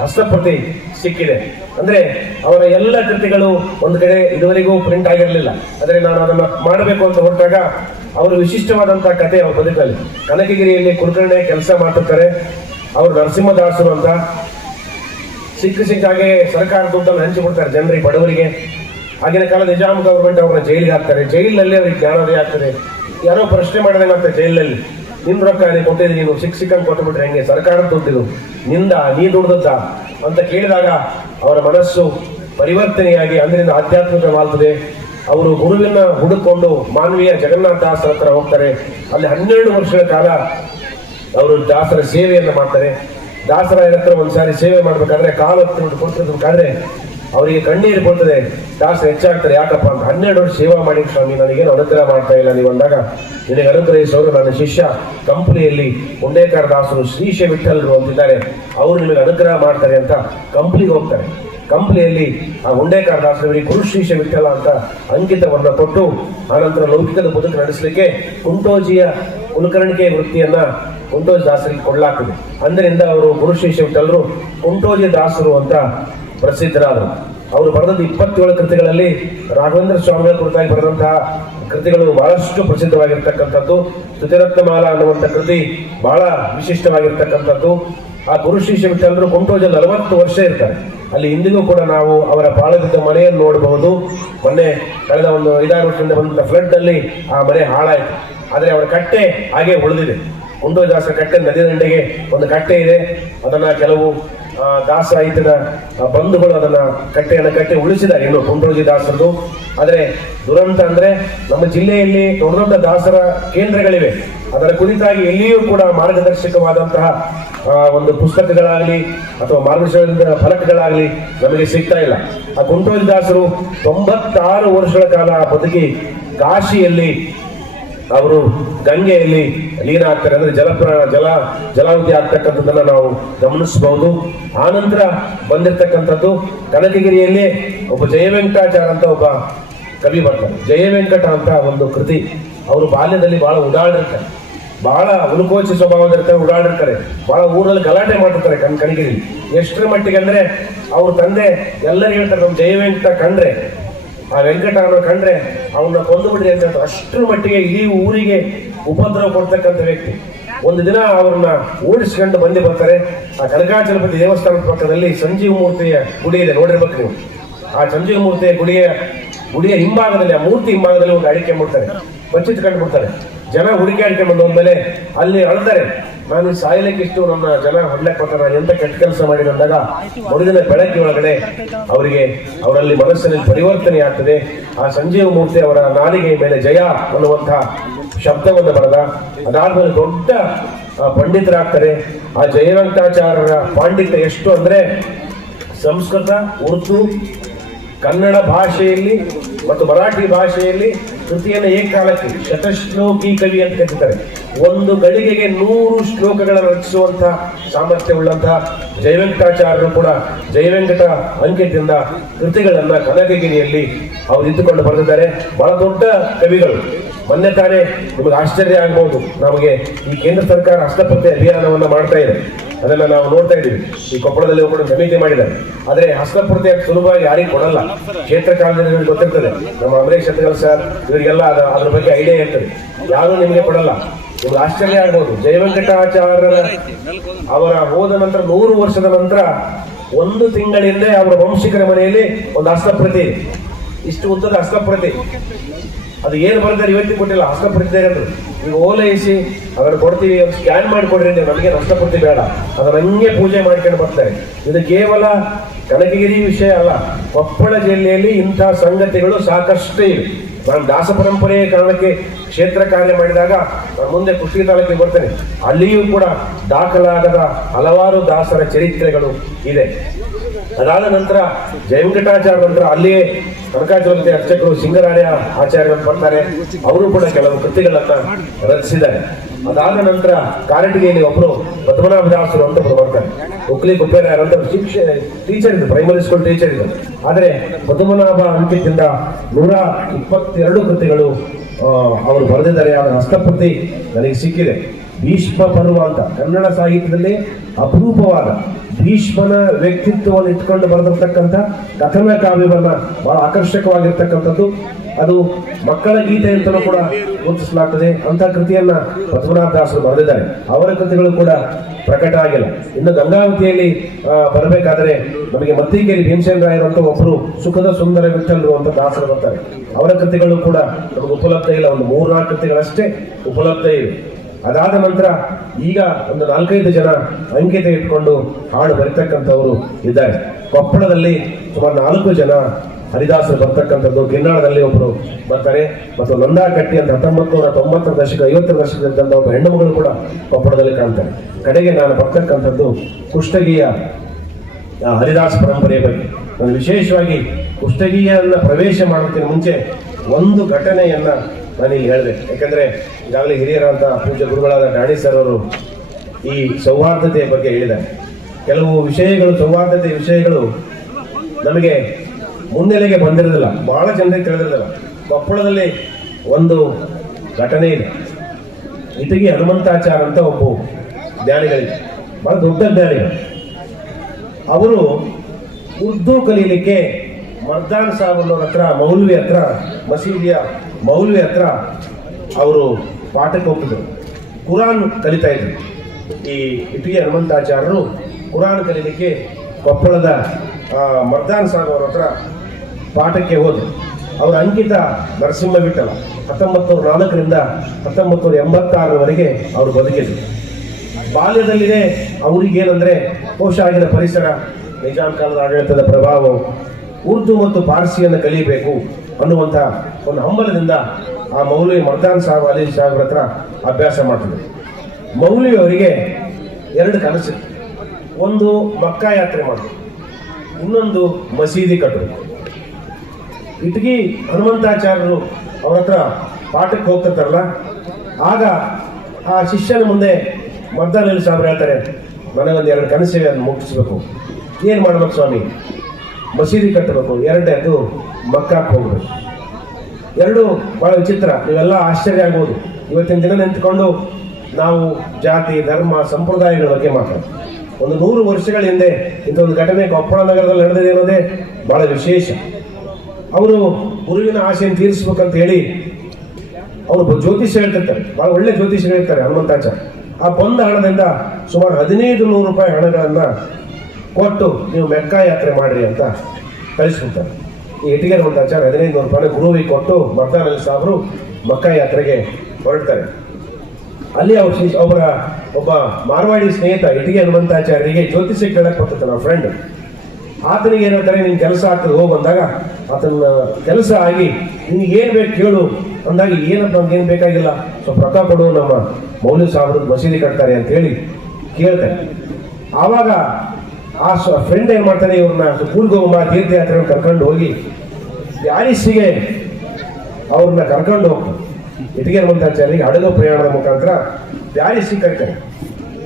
ಹಸ್ತಪ್ರತಿ ಸಿಕ್ಕಿದೆ. ಅಂದ್ರೆ ಅವರ ಎಲ್ಲ ಕೃತಿಗಳು ಒಂದು ಕಡೆ ಇದುವರೆಗೂ ಪ್ರಿಂಟ್ ಆಗಿರಲಿಲ್ಲ. ಆದರೆ ನಾನು ಅದನ್ನು ಮಾಡಬೇಕು ಅಂತ ಹೊರಟಾಗ ಅವರು ವಿಶಿಷ್ಟವಾದಂತಹ ಕಥೆ ಅವ್ರ ಬದುಕಲ್ಲಿ. ಕನಕಗಿರಿಯಲ್ಲಿ ಕುಲಕರ್ಣಿ ಕೆಲಸ ಮಾಡ್ತಿರ್ತಾರೆ. ಅವರು ನರಸಿಂಹದಾಸರು ಅಂತ ಸಿಕ್ಕಾಗೆ ಸರ್ಕಾರ ದುಡ್ಡನ್ನು ಹಂಚಿಬಿಡ್ತಾರೆ ಜನರಿಗೆ, ಬಡವರಿಗೆ. ಆಗಿನ ಕಾಲ ನಿಜಾಮ್ ಗವರ್ಮೆಂಟ್ ಅವ್ರನ್ನ ಜೈಲಿಗೆ ಹಾಕ್ತಾರೆ. ಜೈಲಿನಲ್ಲಿ ಅವ್ರಿಗೆ ಜ್ಞಾನೋದಯ ಆಗ್ತದೆ. ಯಾರೋ ಪ್ರಶ್ನೆ ಮಾಡಿದಂಗಾಗ್ತದೆ ಜೈಲಿನಲ್ಲಿ, ನಿನ್ ರೊಕ್ಕ ನೀನು ಕೊಟ್ಟಿದ್ದೀನಿ, ನೀನು ಸಿಕ್ಕಂಗೆ ಕೊಟ್ಟುಬಿಟ್ರೆ ಹೆಂಗೆ, ಸರ್ಕಾರದ ದುಡ್ಡಿದು ನಿಂದ, ನೀ ದುಡ್ದದ್ದ ಅಂತ ಕೇಳಿದಾಗ ಅವರ ಮನಸ್ಸು ಪರಿವರ್ತನೆಯಾಗಿ ಅಂದಿನಿಂದ ಆಧ್ಯಾತ್ಮಿಕ ಮಾಡ್ತದೆ. ಅವರು ಗುರುವಿನ ಹುಡುಕೊಂಡು ಮಾನವೀಯ ಜಗನ್ನಾಥ ದಾಸರ ಹತ್ರ ಹೋಗ್ತಾರೆ. ಅಲ್ಲಿ 12 ವರ್ಷಗಳ ಕಾಲ ಅವರು ದಾಸರ ಸೇವೆಯನ್ನು ಮಾಡ್ತಾರೆ. ದಾಸರ ಹತ್ರ ಒಂದ್ಸಾರಿ ಸೇವೆ ಮಾಡ್ಬೇಕಾದ್ರೆ ಕಾಲು ಹೊತ್ತು ಕೊಡ್ತಿರ್ಬೇಕಾದ್ರೆ ಅವರಿಗೆ ಕಣ್ಣೀರು ಕೊಡ್ತದೆ. ದಾಸ ಹೆಚ್ಚಾಗ್ತಾರೆ. ಯಾಕಪ್ಪ ಅಂತ, 12 ವರ್ಷ ಸೇವಾ ಮಾಡಿ ಸ್ವಾಮಿ, ನನಗೇನು ಅನುಗ್ರಹ ಮಾಡ್ತಾ ಇಲ್ಲ ನೀವು ಅಂದಾಗ, ನಿನಗೆ ಅನುಗ್ರಹಿಸೋರು ನನ್ನ ಶಿಷ್ಯ ಕಂಪ್ಲಿಯಲ್ಲಿ ಉಂಡೇಕಾರ ದಾಸರು ಶ್ರೀಶ ವಿಠಲರು ಅಂತಿದ್ದಾರೆ, ಅವರು ನಿಮಗೆ ಅನುಗ್ರಹ ಮಾಡ್ತಾರೆ ಅಂತ ಕಂಪ್ಲಿಗೆ ಹೋಗ್ತಾರೆ. ಕಂಪ್ಲಿಯಲ್ಲಿ ಆ ಉಂಡೇಕಾರ ದಾಸರಿಗೆ ಗುರುಶ್ರೀಶ ವಿಠಲ ಅಂತ ಅಂಕಿತವನ್ನು ಕೊಟ್ಟು ಆನಂತರ ಲೌಕಿಕದ ಬದುಕು ನಡೆಸಲಿಕ್ಕೆ ಕುಂಟೋಜಿಯ ಕುಲಕರ್ಣಿಕೆ ವೃತ್ತಿಯನ್ನ ಕುಂಟೋಜಿ ದಾಸರಿಗೆ ಕೊಡಲಾಗ್ತದೆ. ಅಂದಿನಿಂದ ಅವರು ಗುರುಶ್ರೀಶ ವಿಠಲರು ಕುಂಟೋಜಿ ದಾಸರು ಅಂತ ಪ್ರಸಿದ್ಧರಾದರು. ಅವರು ಬರೆದ 27 ಕೃತಿಗಳಲ್ಲಿ ರಾಘವೇಂದ್ರ ಸ್ವಾಮಿಗಳ ಕುರಿತಾಗಿ ಬರೆದಂತಹ ಕೃತಿಗಳು ಬಹಳಷ್ಟು ಪ್ರಸಿದ್ಧವಾಗಿರ್ತಕ್ಕಂಥದ್ದು. ಸ್ತುತಿರತ್ನಮಾಲ ಅನ್ನುವಂಥ ಕೃತಿ ಬಹಳ ವಿಶಿಷ್ಟವಾಗಿರ್ತಕ್ಕಂಥದ್ದು. ಆ ಗುರುಶ್ರೀಶ ವಿಠಲರು ಕುಂಟೋಜಲ್ಲಿ 40 ವರ್ಷ ಇರ್ತಾರೆ. ಅಲ್ಲಿ ಇಂದಿಗೂ ಕೂಡ ನಾವು ಅವರ ಬಾಳದಿದ್ದ ಮನೆಯನ್ನು ನೋಡಬಹುದು. ಮೊನ್ನೆ ಕಳೆದ ಒಂದು 5-6 ವರ್ಷದಿಂದ ಬಂದ ಫ್ಲಡ್ ಅಲ್ಲಿ ಆ ಮನೆ ಹಾಳಾಯಿತು. ಆದರೆ ಅವರ ಕಟ್ಟೆ ಹಾಗೆ ಉಳಿದಿದೆ. ಕುಂಟೋಜಿ ದಾಸರ ಕಟ್ಟೆ ನದಿ ದಂಡೆಗೆ ಒಂದು ಕಟ್ಟೆ ಇದೆ. ಅದನ್ನ ಕೆಲವು ದಾಸ ಸಾಹಿತ್ಯದ ಬಂಧುಗಳು ಅದನ್ನ ಕಟ್ಟೆಯನ್ನು ಕಟ್ಟಿ ಉಳಿಸಿದ್ದಾರೆ ಇನ್ನು ಕುಂಟೋಜಿ ದಾಸರದು. ಆದರೆ ದುರಂತ ಅಂದ್ರೆ ನಮ್ಮ ಜಿಲ್ಲೆಯಲ್ಲಿ ದೊಡ್ಡ ದೊಡ್ಡ ದಾಸರ ಕೇಂದ್ರಗಳಿವೆ. ಅದರ ಕುರಿತಾಗಿ ಎಲ್ಲಿಯೂ ಕೂಡ ಮಾರ್ಗದರ್ಶಕವಾದಂತಹ ಒಂದು ಪುಸ್ತಕಗಳಾಗಲಿ ಅಥವಾ ಮಾರ್ಗದರ್ಶನದ ಫಲಕಗಳಾಗಲಿ ನಮಗೆ ಸಿಗ್ತಾ ಇಲ್ಲ. ಆ ಕುಂಟೋಜಿ ದಾಸರು 96 ವರ್ಷಗಳ ಕಾಲ ಬದುಕಿ ಕಾಶಿಯಲ್ಲಿ ಅವರು ಗಂಗೆಯಲ್ಲಿ ಲೀನ ಆಗ್ತಾರೆ. ಅಂದ್ರೆ ಜಲಾವಧಿ ಆಗ್ತಕ್ಕಂಥದ್ದನ್ನ ನಾವು ಗಮನಿಸಬಹುದು. ಆನಂತರ ಬಂದಿರತಕ್ಕಂಥದ್ದು ಕನಕಗಿರಿಯಲ್ಲಿ ಒಬ್ಬ ಜಯವೆಂಕಟಾಚಾರ ಅಂತ ಒಬ್ಬ ಕವಿ ಬರ್ತಾರೆ. ಜಯವೆಂಕಟ ಅಂತ ಒಂದು ಕೃತಿ. ಅವರು ಬಾಲ್ಯದಲ್ಲಿ ಬಹಳ ಉಡಾಡಿರ್ತಾರೆ, ಬಹಳ ಉಳುಕೋಚಿ ಸ್ವಭಾವದಿರ್ತಾರೆ, ಉಡಾಡಿರ್ತಾರೆ, ಬಹಳ ಊರಲ್ಲಿ ಗಲಾಟೆ ಮಾಡಿರ್ತಾರೆ ಕನಕಗಿರಿ. ಎಷ್ಟರ ಮಟ್ಟಿಗೆ ಅಂದ್ರೆ ಅವ್ರ ತಂದೆ ಎಲ್ಲರಿಗೂ ಹೇಳ್ತಾರೆ, ನಮ್ಮ ಜಯವೆಂಕಟ ಕಂಡ್ರೆ, ಆ ವೆಂಕಟರನ್ನು ಕಂಡ್ರೆ ಅವನ್ನ ಕೊಂದು ಬಿಡ್ರಿ ಅಂತ. ಅಷ್ಟರ ಮಟ್ಟಿಗೆ ಇಡೀ ಊರಿಗೆ ಉಪದ್ರವ ಕೊಡ್ತಕ್ಕಂಥ ವ್ಯಕ್ತಿ. ಒಂದು ದಿನ ಅವ್ರನ್ನ ಓಡಿಸ್ಕೊಂಡು ಬಂದು ಬರ್ತಾರೆ. ಆ ಕನಕಾಚಲಪತಿ ದೇವಸ್ಥಾನದ ಪಕ್ಕದಲ್ಲಿ ಸಂಜೀವ ಮೂರ್ತಿಯ ಗುಡಿ ಇದೆ, ನೋಡಿರ್ಬೇಕು ನೀವು. ಆ ಸಂಜೀವ ಮೂರ್ತಿಯ ಗುಡಿಯ ಹಿಂಭಾಗದಲ್ಲಿ, ಆ ಮೂರ್ತಿ ಹಿಂಭಾಗದಲ್ಲಿ ಒಂದು ಅಡಿಕೆ ಮುಡ್ತಾರೆ, ಬಚ್ಚಿಟ್ಕೊಂಡು ಬಿಡ್ತಾರೆ. ಜನ ಹುಡುಕಿ ಅಡಿಕೆ ಬಂದೋದ್ಮೇಲೆ ಅಲ್ಲಿ ಅಳ್ತಾರೆ, ನಾನು ಸಾಯಲಿಕ್ಕೆ ಇಷ್ಟು ನಮ್ಮ ಜನ ಹೊಡ್ಲಕ್ಕೆ ಬರ್ತಾರೆ, ನಾನು ಎಂತ ಕೆಟ್ಟ ಕೆಲಸ ಮಾಡಿ ಅಂದಾಗ ಮರುದಿನ ಬೆಳಗ್ಗೆ ಒಳಗಡೆ ಅವರಲ್ಲಿ ಮನಸ್ಸಿನಲ್ಲಿ ಪರಿವರ್ತನೆ ಆಗ್ತದೆ. ಆ ಸಂಜೀವ ಮೂರ್ತಿ ಅವರ ನಾಲಿಗೆ ಮೇಲೆ ಜಯ ಅನ್ನುವಂತಹ ಶಬ್ದವನ್ನು ಬರೆದ. ಅದಾದ್ಮೇಲೆ ದೊಡ್ಡ ಪಂಡಿತರಾಗ್ತಾರೆ. ಆ ಜಯವೆಂಕಟಾಚಾರ್ಯರ ಪಾಂಡಿತ್ಯ ಎಷ್ಟು ಅಂದ್ರೆ ಸಂಸ್ಕೃತ, ಉರ್ದು, ಕನ್ನಡ ಭಾಷೆಯಲ್ಲಿ ಮತ್ತು ಮರಾಠಿ ಭಾಷೆಯಲ್ಲಿ ಕೃತಿಯನ್ನು ಏಕಾಲಕ್ಕೆ ಶತಶ್ಲೋಕಿ ಕವಿ ಅಂತ ಕರೀತಾರೆ. ಒಂದು ಗಳಿಗೆಗೆ 100 ಶ್ಲೋಕಗಳನ್ನು ರಚಿಸುವಂತಹ ಸಾಮರ್ಥ್ಯವುಳ್ಳಂತಹ ಜಯವೆಂಕಟಾಚಾರ್ಯರು ಕೂಡ ಜಯವೆಂಕಟ ಅಂಕಿತದಿಂದ ಕೃತಿಗಳನ್ನ ಕನಕಗಿರಿಯಲ್ಲಿ ಅವರು ಇದ್ದುಕೊಂಡು ಬರೆದಿದ್ದಾರೆ. ಬಹಳ ದೊಡ್ಡ ಕವಿಗಳು. ಮೊನ್ನೆ ತಾನೇ ನಿಮಗೆ ಆಶ್ಚರ್ಯ ಆಗ್ಬಹುದು, ನಮಗೆ ಈ ಕೇಂದ್ರ ಸರ್ಕಾರ ಹಸ್ತಪತ್ತೆ ಅಭಿಯಾನವನ್ನು ಮಾಡ್ತಾ ಇದೆ, ಅದನ್ನ ನಾವು ನೋಡ್ತಾ ಇದ್ದೀವಿ. ಈ ಕೊಪ್ಪಳದಲ್ಲಿ ಒಬ್ಬರು ಸಮಿತಿ ಮಾಡಿದ್ದಾರೆ. ಆದ್ರೆ ಹಸ್ತಪೂರ್ತಿ ಸುಲಭವಾಗಿ ಯಾರಿಗೆ ಕೊಡಲ್ಲ. ಕ್ಷೇತ್ರ ಕಾಲದಲ್ಲಿ ಗೊತ್ತಿರ್ತದೆ, ನಮ್ಮ ಅಮರೇಶ್ ಶೆಟ್ಟಿಗಾರ್ ಸರ್ ಇವರಿಗೆಲ್ಲ ಅದ್ರ ಬಗ್ಗೆ ಐಡಿಯಾ ಇರ್ತದೆ. ಯಾರು ನಿಮಗೆ ಕೊಡಲ್ಲ. ನಿಮ್ಗೆ ಆಶ್ಚರ್ಯ ಆಗ್ಬೋದು, ಜಯವೆಂಕಟಾಚಾರ್ಯರ ಅವರ ಹೋದ ನಂತರ 100 ವರ್ಷದ ನಂತರ 1 ತಿಂಗಳಿಂದ ಅವರ ವಂಶಿಕರ ಮನೆಯಲ್ಲಿ ಒಂದು ಹಸ್ತಪ್ರತಿ, ಇಷ್ಟು ಉದ್ದದ ಹಸ್ತಪ್ರತಿ, ಅದು ಏನು ಬರ್ತಾರೆ ಇವತ್ತಿಗೆ ಕೊಟ್ಟಿಲ್ಲ. ಹಸ್ತಪ್ರತಿ ಅಂದ್ರು ನೀವು ಓಲೈಸಿ ಅದನ್ನು ಕೊಡ್ತೀವಿ, ಸ್ಕ್ಯಾನ್ ಮಾಡಿ ಕೊಡ್ರಿ, ನೀವು ನಮಗೆ ಹಸ್ತಪ್ರತಿ ಬೇಡ, ಅದನ್ನ ಹಂಗೆ ಪೂಜೆ ಮಾಡ್ಕೊಂಡು ಬರ್ತಾರೆ. ಇದು ಕೇವಲ ಕನಕಗಿರಿ ವಿಷಯ ಅಲ್ಲ, ಕೊಪ್ಪಳ ಜಿಲ್ಲೆಯಲ್ಲಿ ಇಂಥ ಸಂಗತಿಗಳು ಸಾಕಷ್ಟು ಇವೆ. ನಾನು ದಾಸ ಪರಂಪರೆಯ ಕಾರಣಕ್ಕೆ ಕ್ಷೇತ್ರ ಕಾರ್ಯ ಮಾಡಿದಾಗ ನಾನು ಮುಂದೆ ಕುಷ್ಟಗಿ ತಾಲೂಕಿಗೆ ಬರ್ತೇನೆ. ಅಲ್ಲಿಯೂ ಕೂಡ ದಾಖಲಾಗದ ಹಲವಾರು ದಾಸರ ಚರಿತ್ರೆಗಳು ಇದೆ. ಅದಾದ ನಂತರ ಜಯವೆಂಕಟಾಚಾರ್ಯ ನಂತರ ಅಲ್ಲಿಯೇ ಕನಕಾಚಲಪತಿ ಅರ್ಚಕರು ಸಿಂಗರಾಯ ಆಚಾರ್ಯರು ಬರ್ತಾರೆ. ಅವರು ಕೂಡ ಕೆಲವು ಕೃತಿಗಳನ್ನ ರಚಿಸಿದ್ದಾರೆ. ಅದಾದ ನಂತರ ಕಾರಟಗಿಯಲ್ಲಿ ಒಬ್ಬರು ಪದ್ಮನಾಭದಾಸರು ಅಂತ ಒಬ್ಬರು ಬರ್ತಾರೆ. ಉಕ್ಲಿ ಕುಪ್ಪೇರಾಯರ್ ಅಂತ ಟೀಚರ್ ಇದ್ರು, ಪ್ರೈಮರಿ ಸ್ಕೂಲ್ ಟೀಚರ್ ಇದ್ರು. ಆದರೆ ಪದ್ಮನಾಭ ಅಂಕಿತದಿಂದ 122 ಕೃತಿಗಳು ಅವರು ಬರೆದಿದ್ದಾರೆ. ಅವರ ಹಸ್ತಪ್ರತಿ ನನಗೆ ಸಿಕ್ಕಿದೆ. ಭೀಷ್ಮ ಪರ್ವ ಅಂತ ಕನ್ನಡ ಸಾಹಿತ್ಯದಲ್ಲಿ ಅಪರೂಪವಾದ ಭೀಷ್ಮನ ವ್ಯಕ್ತಿತ್ವವನ್ನು ಇಟ್ಕೊಂಡು ಬರೆದಿರ್ತಕ್ಕಂಥ ಕಥನ ಕಾವ್ಯವನ್ನ ಬಹಳ ಆಕರ್ಷಕವಾಗಿರ್ತಕ್ಕಂಥದ್ದು. ಅದು ಮಕ್ಕಳ ಗೀತೆ ಅಂತಲೂ ಕೂಡ ಗುರುತಿಸಲಾಗ್ತದೆ. ಅಂತ ಕೃತಿಯನ್ನ ಪದ್ಮನಾಭದಾಸರು ಬರೆದಿದ್ದಾರೆ. ಅವರ ಕೃತಿಗಳು ಕೂಡ ಪ್ರಕಟ ಆಗಿಲ್ಲ. ಇನ್ನು ಗಂಗಾವತಿಯಲ್ಲಿ ಬರಬೇಕಾದ್ರೆ ನಮಗೆ ಮತ್ತಿಗೇರಿ ಭೀಮಸೇನರಾಯರು ಅಂತ ಒಬ್ಬರು ಸುಖದ ಸುಂದರ ವಿಠಲರು ಅಂತ ದಾಸರು ಬರ್ತಾರೆ. ಅವರ ಕೃತಿಗಳು ಕೂಡ ನಮಗೆ ಉಪಲಬ್ಧ ಇಲ್ಲ. ಒಂದು 3-4 ಕೃತಿಗಳಷ್ಟೇ ಉಪಲಬ್ಧ ಇವೆ. ಅದಾದ ನಂತರ ಈಗ ಒಂದು 4-5 ಜನ ಅಂಕಿತ ಇಟ್ಕೊಂಡು ಹಾಡು ಬರೀತಕ್ಕಂಥವರು ಇದ್ದಾರೆ. ಕೊಪ್ಪಳದಲ್ಲಿ ಸುಮಾರು 4 ಜನ ಹರಿದಾಸರು ಬರ್ತಕ್ಕಂಥದ್ದು. ಗಿನ್ನಾಳದಲ್ಲಿ ಒಬ್ಬರು ಬರ್ತಾರೆ. ಮತ್ತು ನಂದಾಕಟ್ಟಿ ಅಂತ 1990ರ ದಶಕ 50ರ ದಶಕದಂತ ಒಬ್ಬ ಹೆಣ್ಣುಮಗಳು ಕೂಡ ಕೊಪ್ಪಳದಲ್ಲಿ ಕಾಣ್ತಾರೆ. ಕಡೆಗೆ ನಾನು ಬರ್ತಕ್ಕಂಥದ್ದು ಕುಷ್ಟಗಿಯ ಹರಿದಾಸ ಪರಂಪರೆಯ ಬಗ್ಗೆ. ನಾನು ವಿಶೇಷವಾಗಿ ಕುಷ್ಟಗಿಯನ್ನ ಪ್ರವೇಶ ಮಾಡೋದಕ್ಕಿಂತ ಮುಂಚೆ ಒಂದು ಘಟನೆಯನ್ನ ನಾನಿಲ್ಲಿ ಹೇಳಿದೆ. ಯಾಕಂದ್ರೆ ಈಗಾಗಲೇ ಹಿರಿಯರಂತ ಪೂಜ್ಯ ಗುರುಗಳಾದ ಡಾಣಿ ಸರ್ ಅವರು ಈ ಸೌಹಾರ್ದತೆಯ ಬಗ್ಗೆ ಹೇಳಿದ್ದಾರೆ. ಕೆಲವು ವಿಷಯಗಳು, ಸೌಹಾರ್ದತೆಯ ವಿಷಯಗಳು ನಮಗೆ ಮುನ್ನೆಲೆಗೆ ಬಂದಿರೋದಿಲ್ಲ, ಬಹಳ ಜನರಿಗೆ ತಿಳಿದಿರೋದಿಲ್ಲ. ಕೊಪ್ಪಳದಲ್ಲಿ ಒಂದು ಘಟನೆ ಇದೆ. ಇಟಗಿ ಹನುಮಂತಾಚಾರ ಅಂತ ಒಬ್ಬ ಜ್ಞಾನಿಗಳಿದೆ, ಬಹಳ ದೊಡ್ಡ ಜ್ಞಾನಿಗಳು. ಅವರು ಉರ್ದು ಕಲೀಲಿಕ್ಕೆ ಮರ್ದಾನ್ ಸಾಬ್ ಅನ್ನೋರ ಹತ್ರ, ಮೌಲ್ವಿ ಹತ್ರ, ಮಸೀದಿಯ ಮೌಲ್ವಿ ಹತ್ರ ಅವರು ಪಾಠಕ್ಕೆ ಹೋಗ್ತಿದ್ರು. ಕುರಾನ್ ಕಲಿತಾ ಇದ್ರು. ಈ ಇಟಗಿ ಹನುಮಂತಾಚಾರ್ಯರು ಕುರಾನ್ ಕಲೀಲಿಕ್ಕೆ ಕೊಪ್ಪಳದ ಮರ್ದಾನ್ ಸಾಬ್ ಅವರ ಹತ್ರ ಪಾಠಕ್ಕೆ ಹೋದ್ರು. ಅವರ ಅಂಕಿತ ನರಸಿಂಹ ವಿಠಲ 1904ರಿಂದ 1986ರವರೆಗೆ ಅವರು ಬದುಕಿದ್ರು. ಬಾಲ್ಯದಲ್ಲಿನೇ ಅವ್ರಿಗೇನಂದ್ರೆ ಬಹುಶಃ ಆಗಿನ ಪರಿಸರ, ನಿಜಾಂ ಕಾಲದ ಆಡಳಿತದ ಪ್ರಭಾವ, ಉರ್ದು ಮತ್ತು ಪಾರ್ಸಿಯನ್ನು ಕಲಿಯಬೇಕು ಅನ್ನುವಂಥ ಒಂದು ಹಂಬಲದಿಂದ ಆ ಮೌಲ್ವಿ ಮರ್ದಾನ್ ಸಾಬ್ ಅಲಿ ಸಾಹೇಬ್ರ ಹತ್ರ ಅಭ್ಯಾಸ ಮಾಡ್ತಿದ್ರು. ಮೌಲ್ವಿ ಅವರಿಗೆ 2 ಕನಸಿತ್ತು. ಒಂದು ಮಕ್ಕಾ ಯಾತ್ರೆ ಮಾಡಬೇಕು, ಇನ್ನೊಂದು ಮಸೀದಿ ಕಟ್ಟಬೇಕು. ಇಟಗಿ ಹನುಮಂತಾಚಾರ್ಯರು ಅವ್ರ ಹತ್ರ ಪಾಠಕ್ಕೆ ಹೋಗ್ತಿರ್ತಾರಲ್ಲ, ಆಗ ಆ ಶಿಷ್ಯನ ಮುಂದೆ ಮರ್ದಾನ್ ಅಲಿ ಸಾಹೇಬ್ರು ಹೇಳ್ತಾರೆ, ನನಗೊಂದು 2 ಕನಸಿವೆ, ಅದನ್ನು ಮುಟ್ಟಿಸ್ಬೇಕು. ಏನು ಮಾಡ್ಬೇಕು ಸ್ವಾಮಿ? ಮಸೀದಿ ಕಟ್ಟಬೇಕು, 2ನೇದು ಮಕ್ಕಾಕ್ಕೆ ಹೋಗ್ಬೇಕು. 2 ಬಹಳ ವಿಚಿತ್ರ. ನೀವೆಲ್ಲ ಆಶ್ಚರ್ಯ ಆಗ್ಬೋದು. ಇವತ್ತಿನ ದಿನ ನಿಂತ್ಕೊಂಡು ನಾವು ಜಾತಿ, ಧರ್ಮ, ಸಂಪ್ರದಾಯಗಳ ಬಗ್ಗೆ ಮಾತಾಡ್ತೀವಿ. ಒಂದು 100 ವರ್ಷಗಳ ಹಿಂದೆ ಇಂಥ ಒಂದು ಘಟನೆ ಕೊಪ್ಪಳ ನಗರದಲ್ಲಿ ನಡೆದಿದೆ ಅನ್ನೋದೇ ಬಹಳ ವಿಶೇಷ. ಅವರು ಗುರುವಿನ ಆಸೆಯನ್ನು ತೀರಿಸ್ಬೇಕಂತ ಹೇಳಿ ಅವರು ಜ್ಯೋತಿಷ್ಯ ಹೇಳ್ತಿರ್ತಾರೆ. ಬಹಳ ಒಳ್ಳೆ ಜ್ಯೋತಿಷ್ಯ ಹೇಳ್ತಾರೆ ಹನುಮಂತಾಚಾರ್ಯ. ಆ ಬಂದ ಹಣದಿಂದ ಸುಮಾರು 1500 ರೂಪಾಯಿ ಹಣಗಳನ್ನ ಕೊಟ್ಟು ನೀವು ಮೆಕ್ಕಾ ಯಾತ್ರೆ ಮಾಡ್ರಿ ಅಂತ ಕಳಿಸ್ಬಿಡ್ತಾರೆ. ಈ ಇಟಗಿ ಹನುಮಂತಾಚಾರ್ಯ 1500 ರೂಪಾಯಿ ಗುರುವಿಗೆ ಕೊಟ್ಟು ಮರ್ದಾನ್ ಅಲಿ ಸಾಹೇಬ್ರು ಮಕ್ಕಾ ಯಾತ್ರೆಗೆ ಹೊರಡ್ತಾರೆ. ಅಲ್ಲಿ ಅವರ ಒಬ್ಬ ಮಾರ್ವಾಡಿ ಸ್ನೇಹಿತ ಇಟಗಿ ಹನುಮಂತಾಚಾರ್ಯರಿಗೆ ಜ್ಯೋತಿಷ್ಯ ಕೇಳಕ್ಕೆ ಬರ್ತಿರ್ತಾನೆ, ನಮ್ಮ ಫ್ರೆಂಡ್. ಆತನಿಗೆ ಏನು ಹೇಳ್ತಾರೆ, ನಿನ್ ಕೆಲಸ ಆಗ್ತದೆ ಹೋಗಿ ಬಂದಾಗ ಆತನ ಕೆಲಸ ಆಗಿ ನಿನಗೆ ಏನು ಬೇಕು ಕೇಳು ಅಂದಾಗ, ಏನಪ್ಪ ನಮ್ಗೇನು ಬೇಕಾಗಿಲ್ಲ, ಸ್ವಲ್ಪ ರೊಕ್ಕ ಕೊಡು, ನಮ್ಮ ಮೌಲ್ಯ ಸಾಹೇಬ್ರದ್ದು ಮಸೀದಿ ಕಟ್ತಾರೆ ಅಂತ ಹೇಳಿ ಕೇಳ್ತಾರೆ. ಆವಾಗ ಆ ಫ್ರೆಂಡ್ ಏನು ಮಾಡ್ತಾನೆ, ಇವ್ರನ್ನ ಕೂಲ್ಗೋಮ ತೀರ್ಥಯಾತ್ರೆಯನ್ನು ಕರ್ಕೊಂಡು ಹೋಗಿ ಪ್ಯಾರಿಸ್ಸಿಗೆ ಅವ್ರನ್ನ ಕರ್ಕೊಂಡು ಹೋಗ್ತಾರೆ. ಇಟಗಿ ಹನುಮಂತಾಚಾರ್ಯರಿಗೆ ಹಡಗು ಪ್ರಯಾಣದ ಮುಖಾಂತರ ಪ್ಯಾರಿಸ್ಸಿಗೆ ಕರೀತಾರೆ.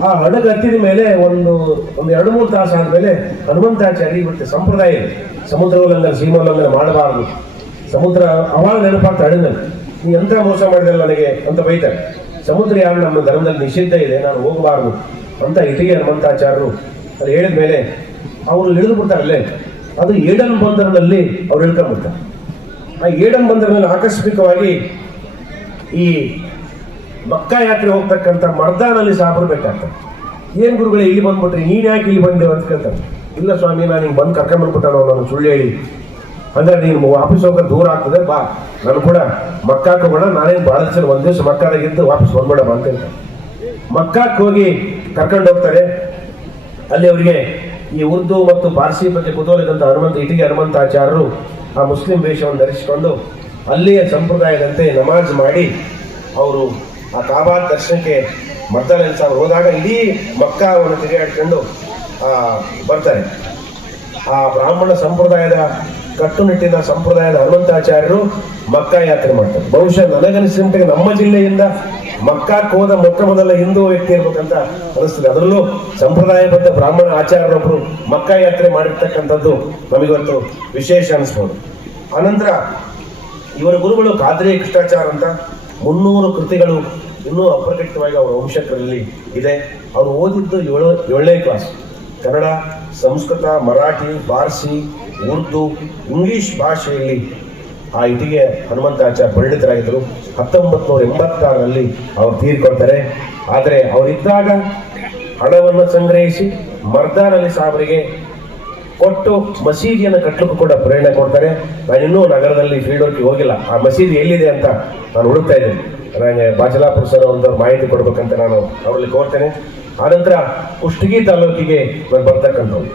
ಆ ಹಡಗು ಹತ್ತಿದ ಮೇಲೆ ಒಂದು 2-3 ತಾಸು ಆದಮೇಲೆ ಹನುಮಂತಾಚಾರ್ಯ ಬಿಡುತ್ತೆ. ಸಂಪ್ರದಾಯ ಇದೆ, ಸಮುದ್ರ ಉಲ್ಲಂಘನೆ, ಸೀಮೋಲ್ಲಂಘನೆ ಮಾಡಬಾರ್ದು. ಸಮುದ್ರ ಅವಾಗ ನೆನಪಾಗ್ತಾ ಹಡಗಲ್ಲಿ ನೀ ಎಂತ ಮೋಸ ಮಾಡಿದಲ್ಲ ನನಗೆ ಅಂತ ಬೈತಾರೆ. ಸಮುದ್ರ ಯಾರು ನಮ್ಮ ಧರ್ಮದಲ್ಲಿ ನಿಷಿದ್ಧ ಇದೆ, ನಾನು ಹೋಗಬಾರ್ದು ಅಂತ ಇಟಿಗೆ ಹನುಮಂತಾಚಾರ್ಯರು ಅಲ್ಲಿ ಹೇಳಿದ ಮೇಲೆ ಅವರು ಇಳಿದು ಬಿಡ್ತಾರಲ್ಲೇ. ಅದು ಏಡನ್ ಬಂದರಿನಲ್ಲಿ ಅವ್ರು ಇಳ್ಕೊಂಡ್ಬಿಡ್ತಾರೆ. ಆ ಏಡನ್ ಬಂದರಿನಲ್ಲಿ ಆಕಸ್ಮಿಕವಾಗಿ ಈ ಮಕ್ಕಾ ಯಾತ್ರೆ ಹೋಗ್ತಕ್ಕಂಥ ಮರ್ದಾನಲ್ಲಿ ಸಾಬರು ಬೇಕಾಗ್ತದೆ. ಏನ್ ಗುರುಗಳೇ ಇಲ್ಲಿ ಬಂದ್ಬಿಟ್ರಿ, ನೀನ್ ಯಾಕೆ ಇಲ್ಲಿ ಬಂದೇವು ಅಂತ ಕೇಳ್ತಾರೆ. ಇಲ್ಲ ಸ್ವಾಮಿ, ನಾನು ಹಿಂಗೆ ಬಂದು ಕರ್ಕೊಂಡ್ಬಂದ್ಬಿಟ್ಟಾನ ನಾನು ಸುಳ್ಳು ಹೇಳಿ, ಅಂದ್ರೆ ನೀನು ವಾಪಸ್ ಹೋಗೋಕೆ ದೂರ ಆಗ್ತದೆ, ಬಾ ನಾನು ಕೂಡ ಮಕ್ಕಾಕ್ಕೆ ಹೋಗೋಣ, ನಾನೇನು ಭಾಳ ದಿವಸ ಒಂದ್ ದಿವಸ ಮಕ್ಕಾದಾಗಿದ್ದು ವಾಪಸ್ ಬಂದ್ಬಿಡಮ್ಮ ಅಂತ ಹೇಳ್ತಾರೆ. ಮಕ್ಕಾಕ್ಕೆ ಹೋಗಿ ಕರ್ಕೊಂಡು ಹೋಗ್ತಾರೆ. ಅಲ್ಲಿ ಅವರಿಗೆ ಈ ಉರ್ದು ಮತ್ತು ಪಾರ್ಸಿ ಬಗ್ಗೆ ಕುತೂಹಲಿದಂತ ಇಟಿಗೆ ಹನುಮಂತಾಚಾರ್ಯರು ಆ ಮುಸ್ಲಿಂ ವೇಷವನ್ನು ಧರಿಸಿಕೊಂಡು ಅಲ್ಲಿಯ ಸಂಪ್ರದಾಯದಂತೆ ನಮಾಜ್ ಮಾಡಿ ಅವರು ಆ ಕಾಬಾ ದರ್ಶನಕ್ಕೆ ಮರ್ದಾನಲ್ಲಿ ಸಾವರು ಹೋದಾಗ ಇಡೀ ಮಕ್ಕಾವನ್ನು ತಿರುಗಾಡ್ಕೊಂಡು ಬರ್ತಾರೆ. ಆ ಬ್ರಾಹ್ಮಣ ಸಂಪ್ರದಾಯದ ಕಟ್ಟುನಿಟ್ಟಿನ ಸಂಪ್ರದಾಯದ ಹನುಮಂತಾಚಾರ್ಯರು ಮಕ್ಕಾ ಯಾತ್ರೆ ಮಾಡ್ತಾರೆ. ಬಹುಶಃ ನನಗನಿಸಿದ ಮಟ್ಟಿಗೆ ನಮ್ಮ ಜಿಲ್ಲೆಯಿಂದ ಮಕ್ಕಾಕ್ಕೆ ಹೋದ ಮೊಟ್ಟ ಮೊದಲ ಹಿಂದೂ ವ್ಯಕ್ತಿ ಇರ್ಬೇಕಂತ ಅನಿಸ್ತದೆ. ಅದರಲ್ಲೂ ಸಂಪ್ರದಾಯಬದ್ಧ ಬ್ರಾಹ್ಮಣ ಆಚಾರ್ಯರೊಬ್ಬರು ಮಕ್ಕಾ ಯಾತ್ರೆ ಮಾಡಿರ್ತಕ್ಕಂಥದ್ದು ನಮಗಿವತ್ತು ವಿಶೇಷ ಅನಿಸ್ಬೋದು. ಆನಂತರ ಇವರ ಗುರುಗಳು ಖಾದ್ರಿ ಕೃಷ್ಣಾಚಾರ್ ಅಂತ 300 ಕೃತಿಗಳು ಇನ್ನೂ ಅಪ್ರಕಟಿತವಾಗಿ ಅವರ ವಂಶಕರಲ್ಲಿ ಇದೆ. ಅವರು ಓದಿದ್ದು 7ನೇ ಕ್ಲಾಸ್. ಕನ್ನಡ, ಸಂಸ್ಕೃತ, ಮರಾಠಿ, ಪಾರ್ಸಿ, ಉರ್ದು, ಇಂಗ್ಲಿಷ್ ಭಾಷೆಯಲ್ಲಿ ಆ ಇಟಿಗೆ ಹನುಮಂತಾಚಾರ್ಯ ಪರಿಣಿತರಾಗಿದ್ದರು. 1986ರಲ್ಲಿ ಅವರು ತೀರ್ಕೊಳ್ತಾರೆ. ಆದರೆ ಅವರಿದ್ದಾಗ ಹಣವನ್ನು ಸಂಗ್ರಹಿಸಿ ಮರ್ದಾನಲ್ಲಿ ಸಾಬರಿಗೆ ಕೊಟ್ಟು ಮಸೀದಿಯನ್ನು ಕಟ್ಟಲಿಕ್ಕೂ ಕೂಡ ಪ್ರೇರಣೆ ಕೊಡ್ತಾರೆ. ನಾನಿನ್ನೂ ನಗರದಲ್ಲಿ ಫೀಲ್ಡ್ ವರ್ಕ್ಗೆ ಹೋಗಿಲ್ಲ, ಆ ಮಸೀದಿ ಎಲ್ಲಿದೆ ಅಂತ ನಾನು ಹುಡುಕ್ತಾ ಇದ್ದೇನೆ. ನನಗೆ ಬಾಚಲಾಪುರ ಸರ್ ಒಂದು ಮಾಹಿತಿ ಕೊಡ್ಬೇಕಂತ ನಾನು ಅವರಲ್ಲಿ ಕೋರ್ತೇನೆ. ಆನಂತರ ಕುಷ್ಟಗಿ ತಾಲೂಕಿಗೆ ನಾನು ಬರ್ತಕ್ಕಂಥದ್ದು.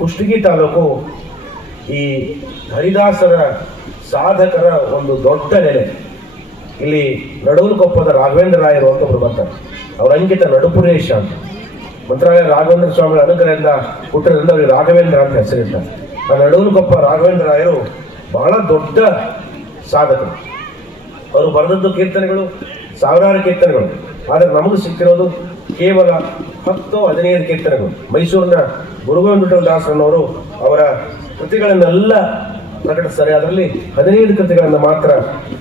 ಕುಷ್ಟಗಿ ತಾಲೂಕು ಈ ಹರಿದಾಸರ ಸಾಧಕರ ಒಂದು ದೊಡ್ಡ ನೆಲೆ. ಇಲ್ಲಿ ನಡುವಲಕೊಪ್ಪದ ರಾಘವೇಂದ್ರ ರಾಯರು ಅಂತ ಒಬ್ರು ಬರ್ತಾರೆ. ಅವರ ಅಂಕಿತ ನಡುಪುರೇಶ ಅಂತ. ಮಂತ್ರಾಲಯ ರಾಘವೇಂದ್ರ ಸ್ವಾಮಿಗಳ ಅನುಗ್ರಹದಿಂದ ಹುಟ್ಟಿದ್ರಿಂದ ಅವರಿಗೆ ರಾಘವೇಂದ್ರ ಅಂತ ಹೆಸರಿದ್ದಾರೆ. ಆ ನಡುವಲಕೊಪ್ಪ ರಾಘವೇಂದ್ರ ರಾಯರು ಬಹಳ ದೊಡ್ಡ ಸಾಧಕರು. ಅವರು ಬರೆದದ್ದು ಕೀರ್ತನೆಗಳು ಸಾವಿರಾರು ಕೀರ್ತನೆಗಳು. ಆದರೆ ನಮಗೆ ಸಿಕ್ಕಿರೋದು ಕೇವಲ 10-15 ಕೀರ್ತನೆಗಳು. ಮೈಸೂರಿನ ಗುರುಗೋವಿಂದ ದಾಸರನ್ನವರು ಅವರ ಕೃತಿಗಳನ್ನೆಲ್ಲ ಪ್ರಕಟಿಸ್ತಾರೆ. ಅದರಲ್ಲಿ 15 ಕೃತಿಗಳನ್ನು ಮಾತ್ರ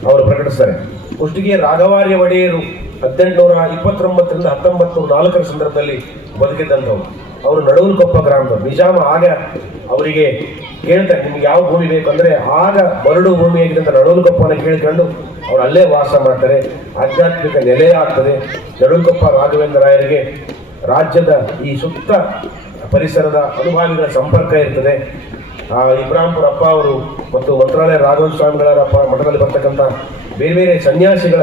ಅವರು ಪ್ರಕಟಿಸ್ತಾರೆ. ಕುಷ್ಟಗಿಯ ರಾಘವಾರ್ಯ ಒಡೆಯರು 1829ರಿಂದ 1904 ಸಂದರ್ಭದಲ್ಲಿ ಬದುಕಿದ್ದಂಥವ್ರು. ಅವರು ನಡುವಲಕೊಪ್ಪ ಗ್ರಾಮದವರು. ನಿಜಾಮ ಆಗ ಅವರಿಗೆ ಕೇಳ್ತಾರೆ, ನಿಮ್ಗೆ ಯಾವ ಭೂಮಿ ಬೇಕು ಅಂದ್ರೆ ಆಗ ಬರಡು ಭೂಮಿಯಾಗಿದ್ದಂಥ ನಡುವಲಕೊಪ್ಪನ ಕೇಳ್ಕೊಂಡು ಅವ್ರು ಅಲ್ಲೇ ವಾಸ ಮಾಡ್ತಾರೆ. ಆಧ್ಯಾತ್ಮಿಕ ನೆಲೆ ಆಗ್ತದೆ. ನಡುವಲಕೊಪ್ಪ ರಾಘವೇಂದ್ರ ರಾಯರಿಗೆ ರಾಜ್ಯದ ಈ ಸುತ್ತ ಪರಿಸರದ ಅನುಭಾವಿಗಳ ಸಂಪರ್ಕ ಇರ್ತದೆ. ಇಬ್ರಾಹಿಂಪುರ ಅಪ್ಪ ಅವರು ಮತ್ತು ಮಂತ್ರಾಲಯ ರಾಘವೇಂದ್ರ ಸ್ವಾಮಿಗಳಪ್ಪ ಮಠದಲ್ಲಿ ಬರ್ತಕ್ಕಂಥ ಬೇರೆ ಬೇರೆ ಸನ್ಯಾಸಿಗಳ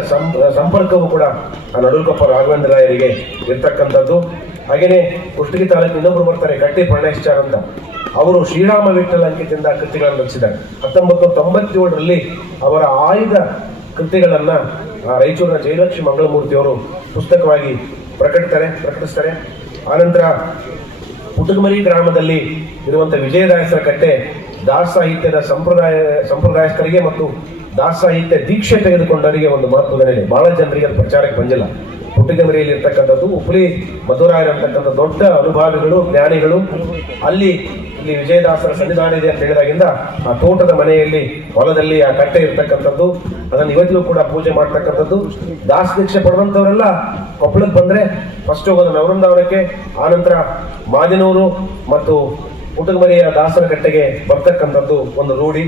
ಸಂಪರ್ಕವೂ ಕೂಡ ಆ ನಡುವಲಕೊಪ್ಪ ರಾಘವೇಂದ್ರ ರಾಯರಿಗೆ ಇರ್ತಕ್ಕಂಥದ್ದು. ಹಾಗೆಯೇ ಕುಷ್ಟಗಿ ತಾಲೂಕಿನ ಇನ್ನೊಬ್ಬರು ಬರ್ತಾರೆ, ಕಟ್ಟಿ ಪರ್ಣೇಶ್ಚಾರ್ ಅಂತ. ಅವರು ಶ್ರೀರಾಮ ವಿಠ್ಠಲ ಅಂಕಿತದಿಂದ ಕೃತಿಗಳನ್ನು ರಚಿಸಿದ್ದಾರೆ. 1997ರಲ್ಲಿ ಅವರ ಆಯ್ದ ಕೃತಿಗಳನ್ನ ರಾಯಚೂರಿನ ಜಯಲಕ್ಷ್ಮಿ ಮಂಗಳಮೂರ್ತಿಯವರು ಪುಸ್ತಕವಾಗಿ ಪ್ರಕಟಿಸ್ತಾರೆ. ಆನಂತರ ಪುಟಕಮರಿ ಗ್ರಾಮದಲ್ಲಿ ಇರುವಂಥ ವಿಜಯದಾಸರ ಕಟ್ಟೆ ದಾಸ ಸಾಹಿತ್ಯದ ಸಂಪ್ರದಾಯಸ್ಥರಿಗೆ ಮತ್ತು ದಾಸ ಸಾಹಿತ್ಯ ದೀಕ್ಷೆ ತೆಗೆದುಕೊಂಡವರಿಗೆ ಒಂದು ಮಹತ್ವದ ನೆಲೆ. ಬಹಳ ಜನರಿಗೆ ಅದು ಪ್ರಚಾರಕ್ಕೆ ಬಂದಿಲ್ಲ. ಪುಟಕಮರಿಯಲ್ಲಿ ಇರ್ತಕ್ಕಂಥದ್ದು ಉಪ್ಲಿ ಮಧುರಾಯರ್ ಅಂತಕ್ಕಂಥ ದೊಡ್ಡ ಅನುಭಾವಿಗಳು, ಜ್ಞಾನಿಗಳು. ಇಲ್ಲಿ ವಿಜಯದಾಸರ ಸನ್ನಿಧಾನ ಇದೆ ಅಂತ ಹೇಳಿದಾಗಿಂದ ಆ ತೋಟದ ಮನೆಯಲ್ಲಿ ಹೊಲದಲ್ಲಿ ಆ ಕಟ್ಟೆ ಇರ್ತಕ್ಕಂಥದ್ದು, ಅದನ್ನು ಇವತ್ತಿಗೂ ಕೂಡ ಪೂಜೆ ಮಾಡ್ತಕ್ಕಂಥದ್ದು. ದಾಸ ದೀಕ್ಷೆ ಪಡೆದಂಥವರೆಲ್ಲ ಕೊಪ್ಪಳಕ್ಕೆ ಬಂದ್ರೆ ಫಸ್ಟ್ ಹೋಗೋದು ನವರಂದಾವನಕ್ಕೆ, ಆನಂತರ ಮಾದಿನೂರು ಮತ್ತು ಪುಟಕಮರಿಯ ದಾಸರ ಕಟ್ಟೆಗೆ ಬರ್ತಕ್ಕಂಥದ್ದು ಒಂದು ರೂಢಿ.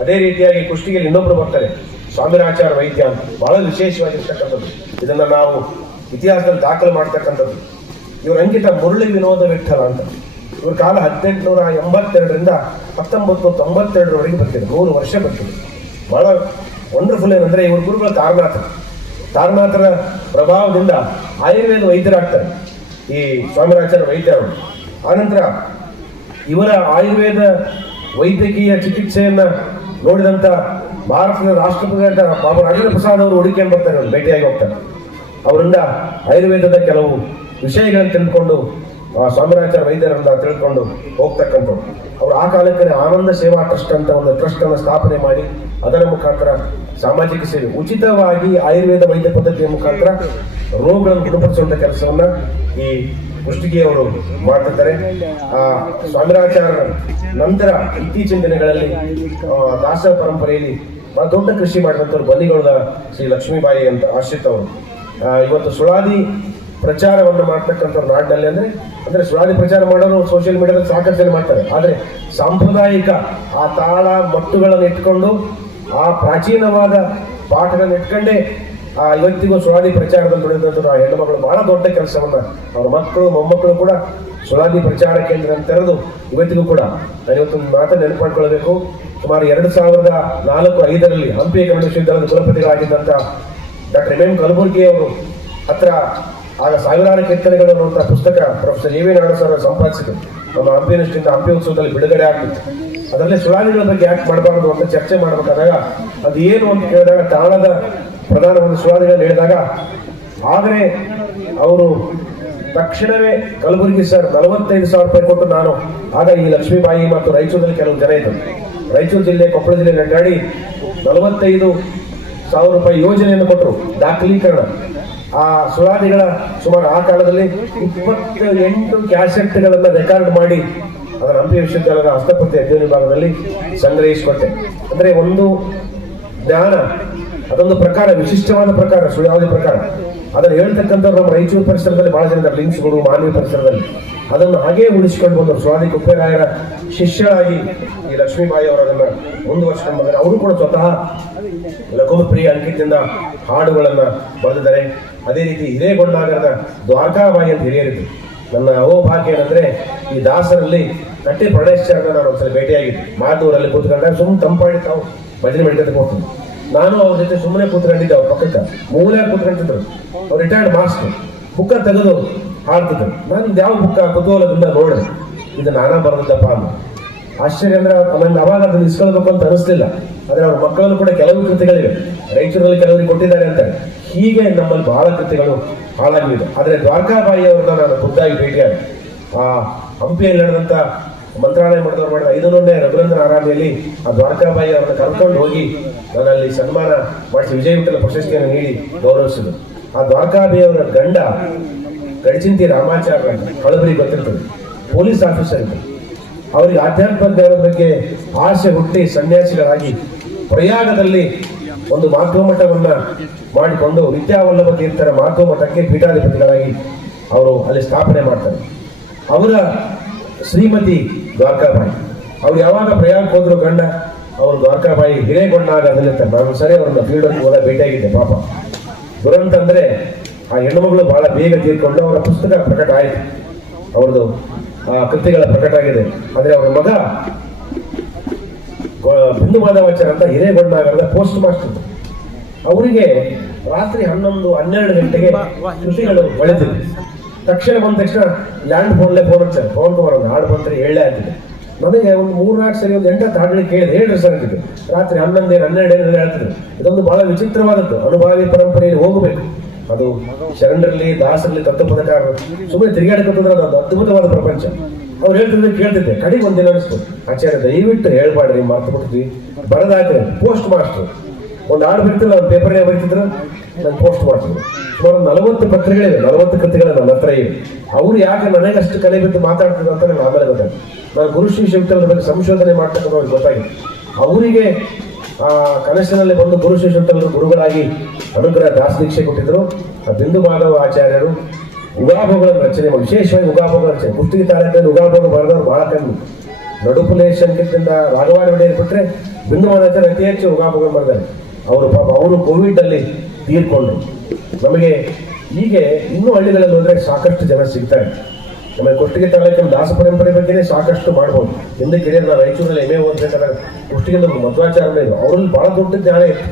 ಅದೇ ರೀತಿಯಾಗಿ ಕುಷ್ಟಗಿಯಲ್ಲಿ ಇನ್ನೊಬ್ರು ಬರ್ತಾರೆ, ಸ್ವಾಮಿರಾಚಾರ್ಯ ವೈದ್ಯ ಅಂತ. ಬಹಳ ವಿಶೇಷವಾಗಿರ್ತಕ್ಕಂಥದ್ದು. ಇದನ್ನ ನಾವು ಇತಿಹಾಸದಲ್ಲಿ ದಾಖಲು ಮಾಡ್ತಕ್ಕಂಥದ್ದು. ಇವರ ಅಂಕಿತ ಮುರಳಿ ವಿನೋದ ವಿಠ್ಠಲ ಅಂತ. ಇವ್ರ ಕಾಲ 1882ರಿಂದ 1992ರವರೆಗೆ ಬರ್ತಿದೆ. 100 ವರ್ಷ ಬರ್ತಿದೆ. ಬಹಳ ವಂಡರ್ಫುಲ್ ಏನಂದ್ರೆ ಇವ್ರ ಗುರುಗಳು ತಾರನಾಥರ ಪ್ರಭಾವದಿಂದ ಆಯುರ್ವೇದ ವೈದ್ಯರಾಗ್ತಾರೆ ಈ ಸ್ವಾಮಿರಾಚಾರ್ಯ ವೈದ್ಯರು. ಆನಂತರ ಇವರ ಆಯುರ್ವೇದ ವೈದ್ಯಕೀಯ ಚಿಕಿತ್ಸೆಯನ್ನ ನೋಡಿದಂಥ ಭಾರತದ ರಾಷ್ಟ್ರಪತಿ ಬಾಬಾ ರಾಜೇಂದ್ರ ಪ್ರಸಾದ್ ಅವರು ಹುಡುಕಿಯನ್ನು ಬರ್ತಾರೆ, ಅವರು ಭೇಟಿಯಾಗಿ ಹೋಗ್ತಾರೆ. ಅವರಿಂದ ಆಯುರ್ವೇದದ ಕೆಲವು ವಿಷಯಗಳನ್ನು ತಿಳಿದುಕೊಂಡು ಸ್ವಾಮಿರಾಚಾರ್ಯ ವೈದ್ಯರಿಂದ ತಿಳ್ಕೊಂಡು ಹೋಗ್ತಕ್ಕಂಥವ್ರು. ಅವರು ಆ ಕಾಲಕ್ಕೆ ಆನಂದ ಸೇವಾ ಟ್ರಸ್ಟ್ ಅಂತ ಒಂದು ಟ್ರಸ್ಟ್ ಅನ್ನು ಸ್ಥಾಪನೆ ಮಾಡಿ ಅದರ ಮುಖಾಂತರ ಸಾಮಾಜಿಕ ಸೇವೆ, ಉಚಿತವಾಗಿ ಆಯುರ್ವೇದ ವೈದ್ಯ ಪದ್ಧತಿಯ ಮುಖಾಂತರ ರೋಗಗಳನ್ನು ಗುಣಪಡಿಸುವಂಥ ಕೆಲಸವನ್ನ ಈ ಕುಷ್ಟಗಿಯವರು ಮಾಡ್ತಿರ್ತಾರೆ. ಸ್ವಾಮಿರಾಚಾರ್ಯ ನಂತರ ಇತ್ತೀಚಿನ ದಿನಗಳಲ್ಲಿ ದಾಸ ಪರಂಪರೆಯಲ್ಲಿ ಬಹಳ ದೊಡ್ಡ ಕೃಷಿ ಮಾಡಿದಂಥವ್ರು ಬನ್ನಿಗೌಡ ಶ್ರೀ ಲಕ್ಷ್ಮೀಬಾಯಿ ಅಂತ ಆಶ್ರಿತ್ ಅವರು. ಇವತ್ತು ಸುಳಾದಿ ಪ್ರಚಾರವನ್ನು ಮಾಡ್ತಕ್ಕಂಥವ್ರು ನಾಡಿನಲ್ಲಿ ಅಂದ್ರೆ ಸುಳಾದಿ ಪ್ರಚಾರ ಮಾಡೋರು ಸೋಷಿಯಲ್ ಮೀಡಿಯಾದಲ್ಲಿ ಸಾಕಷ್ಟು ಜನ ಮಾಡ್ತಾರೆ. ಆದರೆ ಸಾಂಪ್ರದಾಯಿಕ ಆ ತಾಳ ಮಟ್ಟುಗಳನ್ನು ಇಟ್ಕೊಂಡು ಆ ಪ್ರಾಚೀನವಾದ ಪಾಠಗಳನ್ನು ಇಟ್ಕೊಂಡೇ ಇವತ್ತಿಗೂ ಸುಳಾದಿ ಪ್ರಚಾರದಲ್ಲಿ ತೊಡಗಿದಂಥ ಆ ಹೆಣ್ಣುಮಕ್ಕಳು ಬಹಳ ದೊಡ್ಡ ಕೆಲಸವನ್ನ ಅವರ ಮಕ್ಕಳು ಮೊಮ್ಮಕ್ಕಳು ಕೂಡ ಸುಳಾದಿ ಪ್ರಚಾರ ಕೇಂದ್ರ ಅಂತ ತೆರೆದು ಇವತ್ತಿಗೂ ಕೂಡ ನಾನು ಇವತ್ತೊಂದು ಮಾತನ್ನು ನೆನಪು ಮಾಡ್ಕೊಳ್ಬೇಕು. ಸುಮಾರು 2004-05 ಹಂಪಿ ಕನ್ನಡ ವಿಶ್ವವಿದ್ಯಾಲಯದ ಕುಲಪತಿಗಳಾಗಿದ್ದಂಥ ಡಾಕ್ಟರ್ ಎಂ ಕಲಬುರ್ಗಿ ಅವರು ಹತ್ರ ಆಗ ಸಾವಿರಾರು ಕೀರ್ತನೆಗಳು ಅನ್ನುವಂಥ ಪುಸ್ತಕ professor A V Narayana sir ಸಂಪಾದಿಸಿದ್ರು. ನಮ್ಮ ಹಂಪಿ ಯೂನಿವರ್ಸಿಟಿಯಿಂದ ಹಂಪಿ ಉತ್ಸವದಲ್ಲಿ ಬಿಡುಗಡೆ ಆಗ್ತಿತ್ತು. ಅದರಲ್ಲಿ ಸುಳಾದಿಗಳ ಬಗ್ಗೆ ಯಾಕೆ ಮಾಡಬಾರ್ದು ಅಂತ ಚರ್ಚೆ ಮಾಡಬೇಕಾದಾಗ ಅದು ಏನು ಅಂತ ಕೇಳಿದಾಗ ತಾಳದ ಪ್ರಧಾನವಾದ ಸುಳಾದಿಗಳನ್ನು ಹೇಳಿದಾಗ ಆಗಲೇ ಅವರು ತಕ್ಷಣವೇ ಕಲಬುರ್ಗಿ ಸರ್ 45,000 ರೂಪಾಯಿ ಕೊಟ್ಟು ನಾನು ಆಗ ಈ ಲಕ್ಷ್ಮೀಬಾಯಿ ಮತ್ತು ರಾಯಚೂರಲ್ಲಿ ಕೆಲವು ಜನ ಇದ್ದರು. ರಾಯಚೂರು ಜಿಲ್ಲೆ ಕೊಪ್ಪಳ ಜಿಲ್ಲೆ ಅಡ್ಡಾಡಿ 45,000 ರೂಪಾಯಿ ಯೋಜನೆಯನ್ನು ಕೊಟ್ಟರು ದಾಖಲೀಕರಣ. ಆ ಸುಳಾದಿಗಳ ಸುಮಾರು ಆ ಕಾಲದಲ್ಲಿ 28 ಕ್ಯಾಸೆಟ್ಗಳನ್ನು ರೆಕಾರ್ಡ್ ಮಾಡಿ ಅದರ ಹಂಪಿ ವಿಶ್ವವಿದ್ಯಾಲಯದ ಹಸ್ತಪ್ರತಿ ಅಧ್ಯಯನ ವಿಭಾಗದಲ್ಲಿ ಸಂಗ್ರಹಿಸಿಕೊಟ್ಟೆ. ಅಂದ್ರೆ ಒಂದು ಜ್ಞಾನ, ಅದೊಂದು ಪ್ರಕಾರ, ವಿಶಿಷ್ಟವಾದ ಪ್ರಕಾರ, ಸುಳಾದಿ ಪ್ರಕಾರ. ಅದನ್ನು ಹೇಳ್ತಕ್ಕಂಥವ್ರು ನಮ್ಮ ರಾಯಚೂರು ಪರಿಸರದಲ್ಲಿ ಬಹಳ ಜನ ಲಿಂಕ್ಸ್ಗಳು ಮಾನವೀಯ ಪರಿಸರದಲ್ಲಿ ಅದನ್ನು ಹಾಗೇ ಉಳಿಸಿಕೊಂಡು ಬಂದರು. ಸುಳಾದಿ ಕುಪ್ಪೇರಾಯರ ಶಿಷ್ಯರಾಗಿ ಈ ಲಕ್ಷ್ಮೀಬಾಯಿ ಅವರು ಅದನ್ನು ಮುಂದುವರ್ಸ್ಕೊಂಡು ಬಂದರೆ ಅವರು ಕೂಡ ಸ್ವತಃ ಲಕೋಮಪ್ರಿಯ ಅಂಕಿತದಿಂದ ಹಾಡುಗಳನ್ನು ಬರೆದಿದ್ದಾರೆ. ಅದೇ ರೀತಿ ಹಿರೇಗೊಂಡಾಗರದ ದ್ವಾರಕಾಬಾಯಿ ಅಂತ ಹಿರಿಯರಿದ್ರು. ನನ್ನ ಅಹೋಭಾಗ್ಯ ಏನಂದ್ರೆ ಈ ದಾಸರಲ್ಲಿ ಕಟ್ಟೆ ಪ್ರಣೇಶ್ವರನ ನಾನು ಒಂದ್ಸಲ ಭೇಟಿಯಾಗಿದ್ದೆ. ಮಾದೂರಲ್ಲಿ ಕೂತ್ಕೊಂಡಾಗ ಸುಮ್ಮನೆ ತಂಪಾಡಿ ತಾವು ಭಜನೆ ಮಾಡಿಕೊಂಡು ಹೋಗ್ತೀನಿ. ನಾನು ಅವ್ರ ಜೊತೆ ಸುಮ್ಮನೆ ಕೂತ್ಕೊಂಡಿದ್ದೆ. ಅವ್ರ ಪಕ್ಕಕ್ಕೆ ಮೂಲೆ ಕೂತ್ಕೊಂಡಿದ್ರು. ಅವ್ರು ರಿಟೈರ್ಡ್ ಮಾಸ್ಟರ್. ಬುಕ್ಕ ತೆಗೆದು ಹಾಡ್ತಿದ್ರು. ನಾನು ಇದು ಯಾವ ಬುಕ್ಕ ಕುತೂಹಲದಿಂದ ನೋಡಿದೆ. ಇದು ನಾನಾ ಬರೆದಿದ್ದಪ್ಪ ಅಂದ. ಆಶ್ಚರ್ಯ ಅಂದ್ರೆ ನಮ್ಗೆ ಅವಾಗ ಅದನ್ನು ಇಸ್ಕೊಳ್ಬೇಕು ಅಂತ ಅನಿಸ್ಲಿಲ್ಲ. ಆದರೆ ಅವ್ರ ಮಕ್ಕಳಲ್ಲೂ ಕೂಡ ಕೆಲವು ಕೃತಿಗಳಿವೆ. ರಾಯಚೂರಲ್ಲಿ ಕೆಲವರಿಗೆ ಕೊಟ್ಟಿದ್ದಾರೆ ಅಂತಾರೆ. ಹೀಗೆ ನಮ್ಮಲ್ಲಿ ಬಹಳ ಕೃತಿಗಳು ಹಾಳಾಗಿವೆ. ಆದರೆ ದ್ವಾರಕಾಬಾಯಿ ಅವ್ರನ್ನ ನಾನು ಖುದ್ದಾಗಿ ಭೇಟಿಯಾದೆ. ಆ ಹಂಪಿಯಲ್ಲಿ ನಡೆದಂಥ ಮಂತ್ರಾಲಯ ಮಾಡಿದವ್ರು ಮಾಡಿದ 500ನೇ ರಘುನಂದನ ಆರಾಮಿಯಲ್ಲಿ ಆ ದ್ವಾರಕಾಬಾಯಿ ಅವ್ರನ್ನ ಕರ್ಕೊಂಡು ಹೋಗಿ ನಾನಲ್ಲಿ ಸನ್ಮಾನ ಮಾಡಿಸಿ ವಿಜಯ ವಿಠಲ ಪ್ರಶಸ್ತಿಯನ್ನು ನೀಡಿ ಗೌರವಿಸಿದ್ರು. ಆ ದ್ವಾರಕಾಬಾಯಿ ಅವರ ಗಂಡ ಗಡಚಿಂತಿ ರಾಮಾಚಾರ್ಯ ಅಂತ ಕಳಬರಿ ಗೊತ್ತಿರ್ತದೆ, ಪೊಲೀಸ್ ಆಫೀಸರ್ ಇದ್ದರು. ಅವರಿಗೆ ಆಧ್ಯಾತ್ಮ ಜ್ಞಾನದ ಬಗ್ಗೆ ಆಸೆ ಹುಟ್ಟಿ ಸನ್ಯಾಸಿಗಳಾಗಿ ಪ್ರಯಾಗದಲ್ಲಿ ಒಂದು ಮಾಧ್ವ ಮಠವನ್ನ ಮಾಡಿಕೊಂಡು ವಿದ್ಯಾವಲ್ಲಭ ತೀರ್ಥರ ಮಾಧ್ವ ಮಠಕ್ಕೆ ಪೀಠಾಧಿಪತಿಗಳಾಗಿ ಅವರು ಅಲ್ಲಿ ಸ್ಥಾಪನೆ ಮಾಡ್ತಾರೆ. ಅವರ ಶ್ರೀಮತಿ ದ್ವಾರಕಾಬಾಯಿ ಅವ್ರು ಯಾವಾಗ ಪ್ರಯಾಗಕ್ಕೆ ಹೋದ್ರು ಗಂಡ ಅವರು ದ್ವಾರಕಾಬಾಯಿ ಹಿರೇಗೊಂಡಾಗ ಅದಲ್ಲಿರ್ತಾರೆ. ನಾನು ಸರಿ ಅವ್ರನ್ನ ಫೀಲ್ಡ್ ಹೋದ ಭೇಟಿಯಾಗಿದ್ದೆ. ಪಾಪ ದುರಂತ ಅಂದ್ರೆ ಆ ಹೆಣ್ಣುಮಗಳು ಬಹಳ ಬೇಗ ತೀರ್ಕೊಂಡು ಅವರ ಪುಸ್ತಕ ಪ್ರಕಟ ಆಯಿತು. ಅವ್ರದ್ದು ಕೃತಿಗಳ ಪ್ರಕಟ ಆಗಿದೆ. ಆದರೆ ಅವರ ಮಗ ಬಿಂದು ಮಾಧವಾಚಾರ್ಯ ಅಂತ ಹಿರೇಗೊಂಡಾಗರದ ಪೋಸ್ಟ್ ಮಾಸ್ಟರ್. ಅವರಿಗೆ ರಾತ್ರಿ 11-12 ಗಂಟೆಗೆ ಕೃತಿಗಳು ಒಳೆದಿವೆ. ತಕ್ಷಣ ಬಂದ ತಕ್ಷಣ ಲ್ಯಾಂಡ್ ಫೋನ್ಲೇ ಫೋನ್ ಹಚ್ಚಾರೆ. ಫೋನ್ ತಗೊಂಡು ಹಾಡು ಬಂದ್ರೆ ಹೇಳೇ ಆಗ್ತಿದೆ. ನನಗೆ ಒಂದು 3-4 ಸರಿ ಒಂದು 8 ಹಾಡುಗಳಿಗೆ ಕೇಳಿದೆ. ಹೇಳ್ರಿ ಸರ್ ಅಂತಿದ್ದೆ. ರಾತ್ರಿ 11-12 ಹೇಳ್ತಿದ್ರು. ಇದೊಂದು ಬಹಳ ವಿಚಿತ್ರವಾದದ್ದು. ಅನುಭಾವಿ ಪರಂಪರೆಯಲ್ಲಿ ಹೋಗಬೇಕು. ಅದು ಶರಣರಲ್ಲಿ, ದಾಸರಲ್ಲಿ, ತತ್ವಪದಕಾರರು ಸುಮ್ಮನೆ ತಿರುಗಾಡಕತ್ತಂದ್ರೆ ಅದೊಂದು ಅದ್ಭುತವಾದ ಪ್ರಪಂಚ. ಅವ್ರು ಹೇಳ್ತಿದ್ರೆ ಕೇಳ್ತಿದ್ದೆ. ಕಡೆಗೆ ಒಂದಿನ ಅನಿಸ್ತು, ಆಚಾರ್ಯ ದಯವಿಟ್ಟು ಹೇಳ್ಬಾಡ್ರಿ, ಮಾತು ಬಿಡ್ತೀವಿ, ಬರದಾಗ್ತದೆ. ಪೋಸ್ಟ್ ಮಾಸ್ಟರ್ ಒಂದು ಹಾಡು ಬರ್ತಿಲ್ಲ, ಒಂದು ಪೇಪರ್ನೇ ಬರೀತಿದ್ರು, ನಾನು ಪೋಸ್ಟ್ ಮಾಡ್ತಿದ್ರು. ಸುಮಾರು 40 ಪತ್ರಿಕೆಗಳಿವೆ, 40 ಕೃತಿಗಳು ನನ್ನ ಹತ್ರ ಇವೆ. ಅವರು ಯಾಕೆ ನನಗಷ್ಟು ಕಲೆ ಬಿದ್ದು ಮಾತಾಡ್ತಿದ್ರು ಅಂತ ನನಗೆ ಆಮೇಲೆ ಗೊತ್ತಾಯ್ತು. ನಾನು ಗುರು ಶ್ರೀ ಶಿವಟಲ್ ಬಗ್ಗೆ ಸಂಶೋಧನೆ ಮಾಡ್ತಕ್ಕಂಥ ಅವ್ರಿಗೆ ಗೊತ್ತಾಗಿತ್ತು. ಅವರಿಗೆ ಕನಸಿನಲ್ಲಿ ಬಂದು ಗುರು ಶ್ರೀ ಶಿವಟಲ್ ಗುರುಗಳಾಗಿ ಅನುಗ್ರಹ ದಾಸ ದೀಕ್ಷೆ ಕೊಟ್ಟಿದ್ರು. ಬಿಂದು ಮಾಧವ ಆಚಾರ್ಯರು ಉಗಾಭೋಗಗಳನ್ನು ರಚನೆ ಮಾಡಿ, ವಿಶೇಷವಾಗಿ ಉಗಾಭೋಗ ರಚನೆ, ಪುಸ್ತಕ ತಾಲೂಕಿನಲ್ಲಿ ಉಗಾಭೋಗ ಬರೆದವರು ಬಹಳ ಕಮ್ಮಿ. ನಡುಪುಲೇಶ್ ಅಂಕಿತದಿಂದ ರಾಘವಾಡ ಒಡೆಯರ್ ಬಿಟ್ಟರೆ ಬಿಂದು ಮಾಧವಾಚಾರ್ಯ ಅತಿ ಹೆಚ್ಚು ಉಗಾಭೋಗ ಬರೆದಾರೆ. ಅವರು ಪಾಪ ಅವರು ಕೋವಿಡ್ ಅಲ್ಲಿ ತೀರ್ಕೊಂಡು. ನಮಗೆ ಹೀಗೆ ಇನ್ನೂ ಹಳ್ಳಿಗಳಲ್ಲಿ ಹೋದ್ರೆ ಸಾಕಷ್ಟು ಜನ ಸಿಗ್ತಾರೆ. ನಮಗೆ ಕೊಟ್ಟಿಗೆ ತಾಲೂಕಿನ ದಾಸ ಪರಂಪರೆ ಬಗ್ಗೆನೇ ಸಾಕಷ್ಟು ಮಾಡ್ಬೋದು. ಹಿಂದೆ ಕಿರಿಯರು ನಾವು ರಾಯಚೂರಲ್ಲಿ MA ಓದ್ಬೇಕಾದಾಗ ಕುಷ್ಟಿಗೆ ನಮ್ಗೆ ಮಧ್ವಾಚಾರ್ಯ ಇದ್ರು. ಅವರಲ್ಲಿ ಬಹಳ ದೊಡ್ಡ ಜ್ಞಾನ ಇತ್ತು.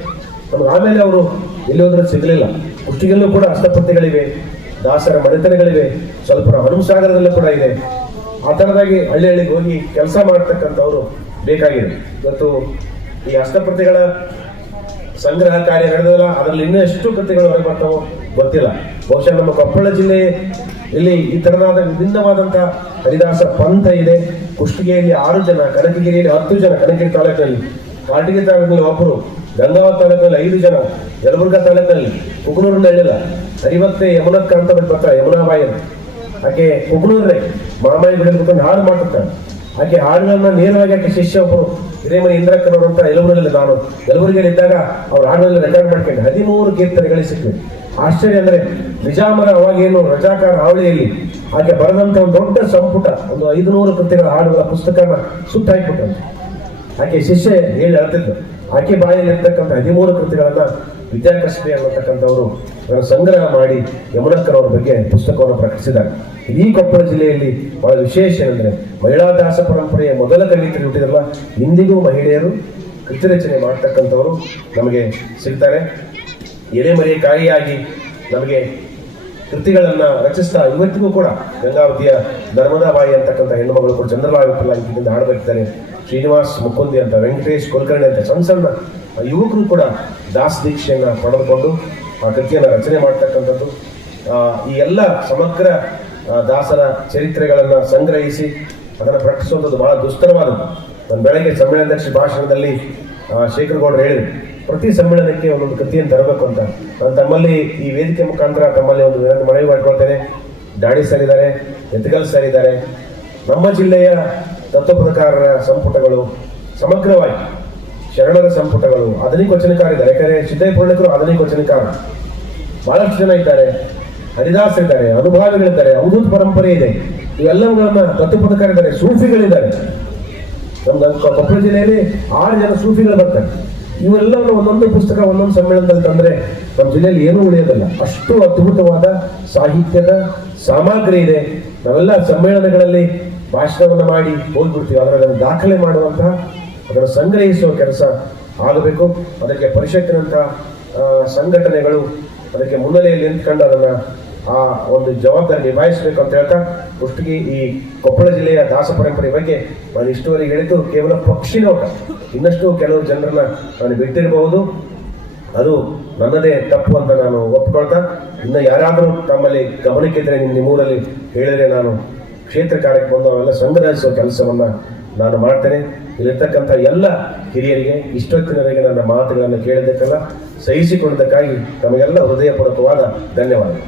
ನಮ್ಗೆ ಆಮೇಲೆ ಅವರು ಎಲ್ಲಿ ಹೋದ್ರೂ ಸಿಗಲಿಲ್ಲ. ಕುಷ್ಟಿಗೆಲ್ಲೂ ಕೂಡ ಹಸ್ತಪತ್ರಿಗಳಿವೆ, ದಾಸರ ಮನೆತನಗಳಿವೆ, ಸ್ವಲ್ಪ ಹನುಮಸಾಗರದಲ್ಲೂ ಕೂಡ ಇದೆ. ಆ ಥರದಾಗಿ ಹಳ್ಳಿಗೆ ಹೋಗಿ ಕೆಲಸ ಮಾಡ್ತಕ್ಕಂಥವ್ರು ಬೇಕಾಗಿದೆ. ಇವತ್ತು ಈ ಹಸ್ತಪ್ರತಿಗಳ ಸಂಗ್ರಹ ಕಾರ್ಯ ನಡೆದಲ್ಲ, ಅದರಲ್ಲಿ ಇನ್ನೂ ಎಷ್ಟು ಕೃತಿಗಳು ಹೊರಗೆ ಬರ್ತಾವೋ ಗೊತ್ತಿಲ್ಲ. ಬಹುಶಃ ನಮ್ಮ ಕೊಪ್ಪಳ ಜಿಲ್ಲೆ ಇಲ್ಲಿ ಈ ತರನಾದ ವಿಭಿನ್ನವಾದಂತಹ ಹರಿದಾಸ ಪಂಥ ಇದೆ. ಕುಷ್ಟಗಿಯಲ್ಲಿ 6 ಜನ, ಕನಕಗಿರಿಯಲ್ಲಿ 10 ಜನ, ಕನಕಗಿರಿ ತಾಲೂಕಿನಲ್ಲಿ, ಕಾಟಗಿ ತಾಲೂಕಿನಲ್ಲಿ 1, ಗಂಗಾವತಿ ತಾಲೂಕಿನಲ್ಲಿ 5 ಜನ, ಯಲಬುರ್ಗಾ ತಾಲೂಕಿನಲ್ಲಿ, ಕುಕನೂರಿನಲ್ಲಿ ಹೇಳಿಲ್ಲ, ಹರಿವತ್ತೆ ಯಮುನಕ್ಕ ಅಂತ ಬರ್ತಾರೆ, ಯಮುನಾಬಾಯಿ ಅಂತ. ಆಕೆ ಕುಕನೂರೇ ಮಾಮಾಯಿ ಗುಡಿ ಕುತ್ಕೊಂಡು ಹಾಡು ಮಾಡ್ತಿರ್ತಾರೆ. ಆಕೆ ಹಾಡುಗಳನ್ನ ನೇರವಾಗಿ ಆಕೆ ಶಿಷ್ಯ ಒಬ್ಬರು ಹಿರೇಮನಿ ಇಂದ್ರಕ್ಕನವರು ಅಂತ ಯಲಬುರ್ಗಿಯಲ್ಲಿ ನಾನು ಯಲಬುರ್ಗಿಯಲ್ಲಿ ಇದ್ದಾಗ ಅವ್ರ ಹಾಡುಗಳಲ್ಲಿ ರೆಕಾರ್ಡ್ ಮಾಡ್ಕೊಂಡು 13 ಕೀರ್ತನೆಗಳಿಗೆ ಸಿಕ್ಕಿವೆ. ಆಶ್ಚರ್ಯ ಅಂದ್ರೆ ನಿಜಾಮರ ಅವಾಗೇನು ರಜಾಕಾರ ಹಾವಳಿಯಲ್ಲಿ ಆಕೆ ಬರೆದಂತ ಒಂದು ದೊಡ್ಡ ಸಂಪುಟ, ಒಂದು 500 ಕೃತಿಗಳ ಹಾಡುಗಳ ಪುಸ್ತಕನ ಸುಟ್ಟಾಕ್ಬಿಟ್ಟಂತೆ. ಆಕೆ ಶಿಷ್ಯ ಹೇಳಿ ಹೇಳ್ತಿದ್ರು, ಆಕೆ ಬಾಯಲ್ಲಿ ಇರ್ತಕ್ಕಂಥ 13 ಕೃತಿಗಳನ್ನ ವಿದ್ಯಾಕಶ್ಮಿ ಅನ್ನತಕ್ಕಂಥವರು ಅದನ್ನು ಸಂಗ್ರಹ ಮಾಡಿ ಯಮುನಕ್ಕರವ್ರ ಬಗ್ಗೆ ಪುಸ್ತಕವನ್ನು ಪ್ರಕಟಿಸಿದ್ದಾರೆ. ಇಡೀ ಕೊಪ್ಪಳ ಜಿಲ್ಲೆಯಲ್ಲಿ ಬಹಳ ವಿಶೇಷ ಏನಂದ್ರೆ ಮಹಿಳಾ ದಾಸ ಪರಂಪರೆಯ ಮೊದಲ ಕವಿತ್ರಿ ಹುಟ್ಟಿದ್ರಲ್ಲ, ಇಂದಿಗೂ ಮಹಿಳೆಯರು ಕೃತಿ ರಚನೆ ಮಾಡ್ತಕ್ಕಂಥವರು ನಮಗೆ ಸಿಗ್ತಾರೆ. ಎಲೆಮರೆಯ ಕಾಯಿಯಾಗಿ ನಮಗೆ ಕೃತಿಗಳನ್ನ ರಚಿಸ್ತಾ ಇವತ್ತಿಗೂ ಕೂಡ ಗಂಗಾವತಿಯ ನರ್ಮದಾಬಾಯಿ ಅಂತಕ್ಕಂಥ ಹೆಣ್ಣುಮಗಳು ಕೂಡ ಚಂದ್ರಬಾಯಿ ವಿಠಲಾಗಿಂದ ಹಾಡಬೇಕಿದ್ದಾರೆ. ಶ್ರೀನಿವಾಸ್ ಮುಕುಂದಿ ಅಂತ, ವೆಂಕಟೇಶ್ ಕುಲಕರ್ಣಿ ಅಂತ ಸಣ್ಣ ಸಣ್ಣ ಯುವಕರು ಕೂಡ ದಾಸ ದೀಕ್ಷೆಯನ್ನ ಪಡೆದುಕೊಂಡು ಆ ಕೃತಿಯನ್ನು ರಚನೆ ಮಾಡ್ತಕ್ಕಂಥದ್ದು. ಈ ಎಲ್ಲ ಸಮಗ್ರ ದಾಸರ ಚರಿತ್ರೆಗಳನ್ನ ಸಂಗ್ರಹಿಸಿ ಅದನ್ನು ಪ್ರಕಟಿಸುವಂಥದ್ದು ಬಹಳ ದುಸ್ತರವಾದದ್ದು. ನಾನು ಬೆಳಗ್ಗೆ ಸಮ್ಮೇಳನಾಧ್ಯಕ್ಷ ಭಾಷಣದಲ್ಲಿ ಶೇಖರಗೌಡರು ಹೇಳಿದರು, ಪ್ರತಿ ಸಮ್ಮೇಳನಕ್ಕೆ ಒಂದೊಂದು ಕೃತಿಯನ್ನು ತರಬೇಕು ಅಂತ. ನಾನು ತಮ್ಮಲ್ಲಿ ಈ ವೇದಿಕೆ ಮುಖಾಂತರ ತಮ್ಮಲ್ಲಿ ಒಂದು ಮನವಿ ಮಾಡ್ಕೊಳ್ತೇನೆ. ದಾಡಿ ಸರ್ ಇದ್ದಾರೆ, ಎತ್ಗಲ್ ಸರ್ ಇದ್ದಾರೆ. ನಮ್ಮ ಜಿಲ್ಲೆಯ ತತ್ವಪದಕಾರರ ಸಂಪುಟಗಳು ಸಮಗ್ರವಾಗಿ, ಶರಣರ ಸಂಪುಟಗಳು, ಆಧುನಿಕ ವಚನಕಾರ ಇದ್ದಾರೆ. ಯಾಕಂದರೆ ಸಿದ್ದಯ್ಯ ಪುರಾಣಿಕರು ಆಧುನಿಕ ವಚನಕಾರ ಬಹಳಷ್ಟು ಜನ ಇದ್ದಾರೆ, ಹರಿದಾಸರಿದ್ದಾರೆ, ಅನುಭಾವಿಗಳಿದ್ದಾರೆ, ಅವಧೂತ ಪರಂಪರೆ ಇದೆ. ಇವೆಲ್ಲವುಗಳನ್ನ ತತ್ವಪದಕಾರ ಇದ್ದಾರೆ, ಸೂಫಿಗಳಿದ್ದಾರೆ. ನಮ್ಮ ಕೊಪ್ಪಳ ಜಿಲ್ಲೆಯಲ್ಲಿ 6 ಜನ ಸೂಫಿಗಳು ಬರ್ತಾರೆ. ಇವೆಲ್ಲವನ್ನು ಒಂದೊಂದು ಪುಸ್ತಕ ಒಂದೊಂದು ಸಮ್ಮೇಳನದಲ್ಲಿ ತಂದ್ರೆ ನಮ್ಮ ಜಿಲ್ಲೆಯಲ್ಲಿ ಏನೂ ಉಳಿಯೋದಿಲ್ಲ. ಅಷ್ಟು ಅದ್ಭುತವಾದ ಸಾಹಿತ್ಯದ ಸಾಮಗ್ರಿ ಇದೆ. ನಾವೆಲ್ಲ ಸಮ್ಮೇಳನಗಳಲ್ಲಿ ಭಾಷಣವನ್ನು ಮಾಡಿ ಹೋಗ್ಬಿಡ್ತೀವಿ, ಆದರೆ ಅದನ್ನು ದಾಖಲೆ ಮಾಡುವಂತಹ, ಅದನ್ನು ಸಂಗ್ರಹಿಸುವ ಕೆಲಸ ಆಗಬೇಕು. ಅದಕ್ಕೆ ಪರಿಷತ್ತಿನಂತಹ ಸಂಘಟನೆಗಳು ಅದಕ್ಕೆ ಮುನ್ನೆಲೆಯಲ್ಲಿ ನಿಂತ್ಕೊಂಡು ಅದನ್ನು ಆ ಒಂದು ಜವಾಬ್ದಾರಿ ನಿಭಾಯಿಸಬೇಕು ಅಂತ ಹೇಳ್ತಾ, ಅಷ್ಟಿಗೆ ಈ ಕೊಪ್ಪಳ ಜಿಲ್ಲೆಯ ದಾಸ ಪರಂಪರೆ ಬಗ್ಗೆ ನಾನು ಇಷ್ಟುವರೆಗೆ ಹೇಳಿದ್ದು ಕೇವಲ ಪಕ್ಷಿ ನೋಟ. ಇನ್ನಷ್ಟು ಕೆಲವು ಜನರನ್ನ ನಾನು ಬಿಟ್ಟಿರಬಹುದು, ಅದು ನನ್ನದೇ ತಪ್ಪು ಅಂತ ನಾನು ಒಪ್ಕೊಳ್ತಾ, ಇನ್ನು ಯಾರಾದರೂ ತಮ್ಮಲ್ಲಿ ಗಮನಕ್ಕಿದ್ರೆ ನಿಮ್ಮೂರಲ್ಲಿ ಹೇಳಿದ್ರೆ ನಾನು ಕ್ಷೇತ್ರ ಕಾರ್ಯಕ್ಕೆ ಬಂದು ಅವೆಲ್ಲ ಸಂಗ್ರಹಿಸುವ ಕೆಲಸವನ್ನ ನಾನು ಮಾಡ್ತೇನೆ. ಇಲ್ಲಿರ್ತಕ್ಕಂಥ ಎಲ್ಲ ಹಿರಿಯರಿಗೆ ಇಷ್ಟೊತ್ತಿನವರೆಗೆ ನನ್ನ ಮಾತುಗಳನ್ನು ಕೇಳಿದ್ದಕ್ಕೆಲ್ಲ ಸಹಿಸಿಕೊಂಡದಕ್ಕಾಗಿ ತಮಗೆಲ್ಲ ಹೃದಯಪೂರ್ವಕವಾದ ಧನ್ಯವಾದಗಳು.